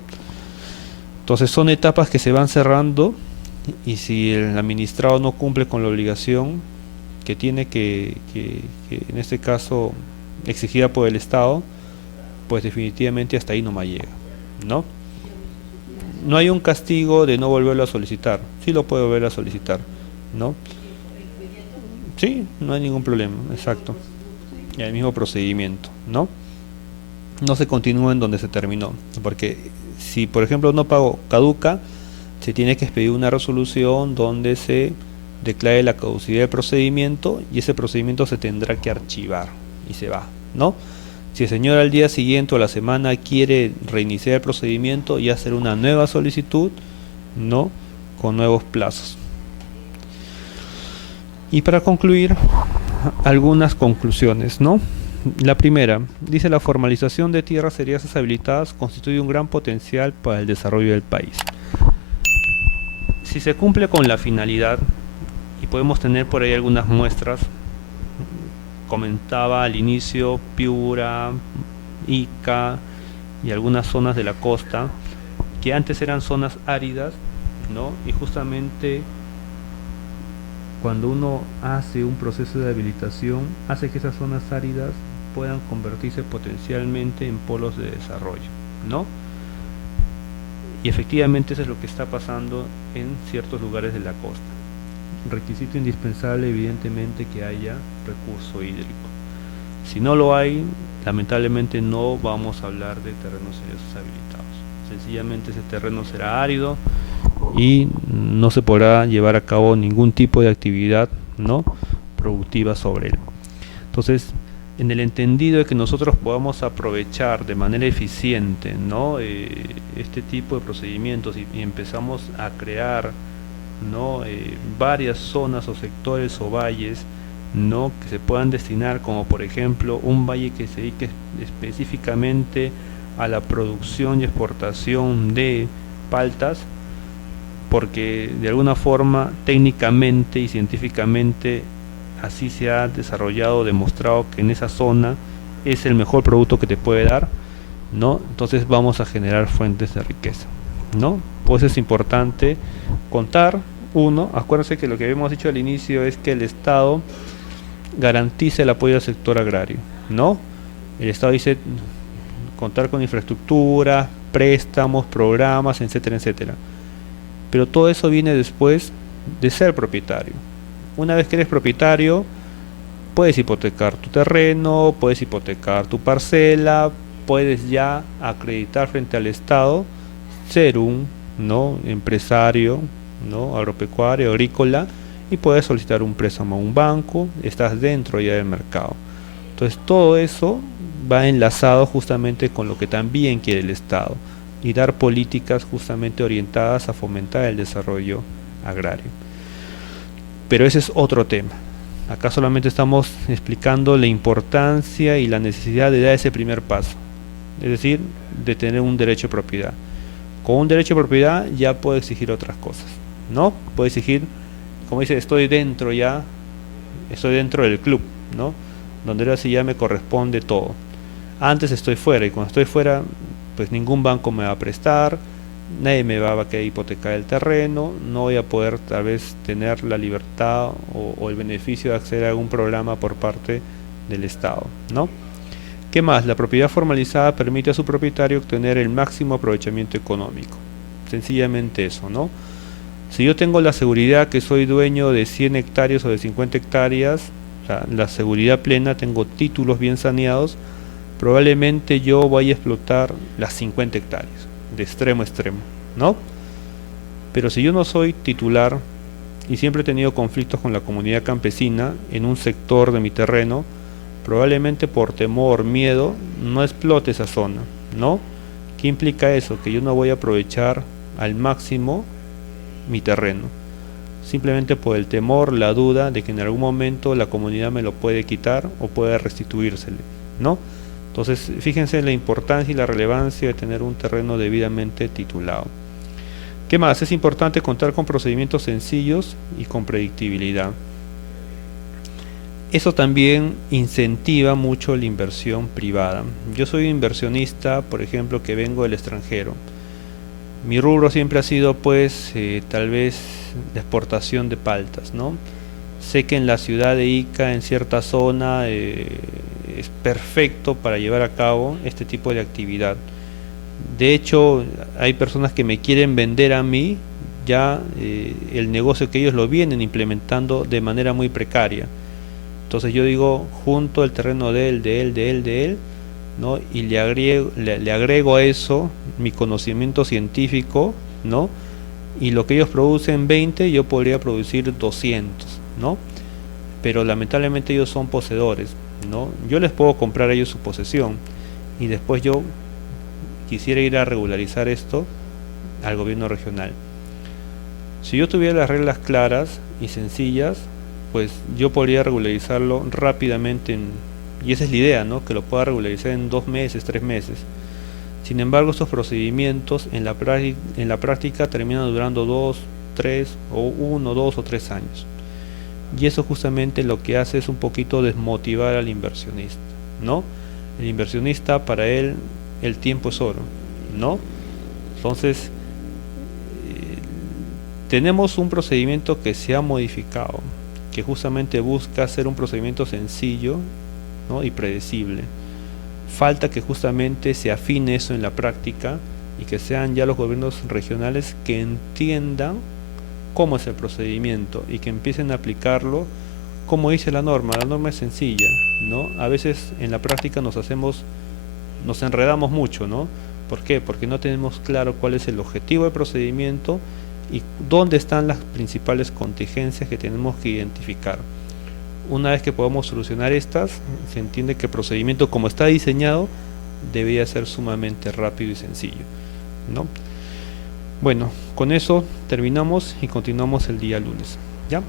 Entonces son etapas que se van cerrando, y si el administrado no cumple con la obligación que tiene que en este caso exigida por el Estado, pues definitivamente hasta ahí no más llega, ¿no? No hay un castigo de no volverlo a solicitar, sí lo puede volver a solicitar, ¿no? Sí, no hay ningún problema, exacto. Y el mismo procedimiento, ¿no? No se continúa en donde se terminó, porque si por ejemplo no pago, caduca, se tiene que expedir una resolución donde se declare la caducidad del procedimiento, y ese procedimiento se tendrá que archivar y se va, ¿no? Si el señor al día siguiente o la semana quiere reiniciar el procedimiento y hacer una nueva solicitud, ¿no?, con nuevos plazos. Y para concluir, algunas conclusiones, ¿no? La primera, dice: la formalización de tierras serias deshabilitadas constituye un gran potencial para el desarrollo del país. Si se cumple con la finalidad, y podemos tener por ahí algunas muestras, comentaba al inicio Piura, Ica y algunas zonas de la costa, que antes eran zonas áridas, ¿no? Y justamente cuando uno hace un proceso de habilitación, hace que esas zonas áridas puedan convertirse potencialmente en polos de desarrollo, ¿no? Y efectivamente eso es lo que está pasando en ciertos lugares de la costa. Requisito indispensable, evidentemente, que haya recurso hídrico. Si no lo hay, lamentablemente no vamos a hablar de terrenos deshabilitados. Sencillamente ese terreno será árido y no se podrá llevar a cabo ningún tipo de actividad, ¿no?, productiva sobre él. Entonces, en el entendido de que nosotros podamos aprovechar de manera eficiente, ¿no?, este tipo de procedimientos, y empezamos a crear, ¿no?, varias zonas o sectores o valles, ¿no?, que se puedan destinar, como por ejemplo un valle que se dedique específicamente a la producción y exportación de paltas, porque de alguna forma técnicamente y científicamente así se ha desarrollado, demostrado que en esa zona es el mejor producto que te puede dar, ¿no? Entonces vamos a generar fuentes de riqueza, ¿no? Pues es importante contar Uno, acuérdense que lo que habíamos dicho al inicio es que el Estado garantiza el apoyo al sector agrario, ¿no? El Estado dice contar con infraestructura, préstamos, programas, etcétera, etcétera. Pero todo eso viene después de ser propietario. Una vez que eres propietario, puedes hipotecar tu terreno, puedes hipotecar tu parcela, puedes ya acreditar frente al Estado ser un, ¿no?, empresario, ¿no?, agropecuario, agrícola, y puedes solicitar un préstamo a un banco, estás dentro ya del mercado. Entonces todo eso va enlazado justamente con lo que también quiere el Estado y dar políticas justamente orientadas a fomentar el desarrollo agrario. Pero ese es otro tema. Acá solamente estamos explicando la importancia y la necesidad de dar ese primer paso, es decir, de tener un derecho de propiedad. Con un derecho de propiedad ya puedo exigir otras cosas, ¿no? Puedo exigir, como dice, estoy dentro ya, estoy dentro del club, ¿no? Donde ahora sí ya me corresponde todo. Antes estoy fuera, y cuando estoy fuera, pues ningún banco me va a prestar, nadie me va a querer hipotecar el terreno, no voy a poder tal vez tener la libertad o el beneficio de acceder a algún programa por parte del Estado, ¿no? ¿Qué más? La propiedad formalizada permite a su propietario obtener el máximo aprovechamiento económico. Sencillamente eso, ¿no? Si yo tengo la seguridad que soy dueño de 100 hectáreas o de 50 hectáreas, o sea, la seguridad plena, tengo títulos bien saneados, probablemente yo vaya a explotar las 50 hectáreas, de extremo a extremo, ¿no? Pero si yo no soy titular y siempre he tenido conflictos con la comunidad campesina en un sector de mi terreno, probablemente por temor, miedo, no explote esa zona, ¿no? ¿Qué implica eso? Que yo no voy a aprovechar al máximo mi terreno, simplemente por el temor, la duda de que en algún momento la comunidad me lo puede quitar o puede restituírsele, ¿no? Entonces, fíjense la importancia y la relevancia de tener un terreno debidamente titulado. ¿Qué más? Es importante contar con procedimientos sencillos y con predictibilidad. Eso también incentiva mucho la inversión privada. Yo soy un inversionista, por ejemplo, que vengo del extranjero. Mi rubro siempre ha sido, pues, tal vez la exportación de paltas, ¿no? Sé que en la ciudad de Ica, en cierta zona, es perfecto para llevar a cabo este tipo de actividad. De hecho, hay personas que me quieren vender a mí ya el negocio que ellos lo vienen implementando de manera muy precaria. Entonces yo digo, junto el terreno de él, de él, de él, de él, ¿no? Y le agrego a eso mi conocimiento científico, ¿no? Y lo que ellos producen 20, yo podría producir 200, ¿no? Pero lamentablemente ellos son poseedores, ¿no? Yo les puedo comprar a ellos su posesión y después yo quisiera ir a regularizar esto al gobierno regional. Si yo tuviera las reglas claras y sencillas, pues yo podría regularizarlo rápidamente y esa es la idea, ¿no? Que lo pueda regularizar en 2 meses, 3 meses. Sin embargo, estos procedimientos en la práctica terminan durando 2, 3 o 1, 2 o 3 años. Y eso justamente lo que hace es un poquito desmotivar al inversionista, ¿no? El inversionista, para él el tiempo es oro, ¿no? Entonces, tenemos un procedimiento que se ha modificado, que justamente busca ser un procedimiento sencillo, ¿no?, y predecible. Falta que justamente se afine eso en la práctica y que sean ya los gobiernos regionales que entiendan cómo es el procedimiento y que empiecen a aplicarlo como dice la norma. La norma es sencilla, ¿no? A veces en la práctica nos enredamos mucho, ¿no? ¿Por qué? Porque no tenemos claro cuál es el objetivo del procedimiento y dónde están las principales contingencias que tenemos que identificar. Una vez que podamos solucionar estas, se entiende que el procedimiento, como está diseñado, debería ser sumamente rápido y sencillo, ¿no? Bueno, con eso terminamos y continuamos el día lunes, ¿ya?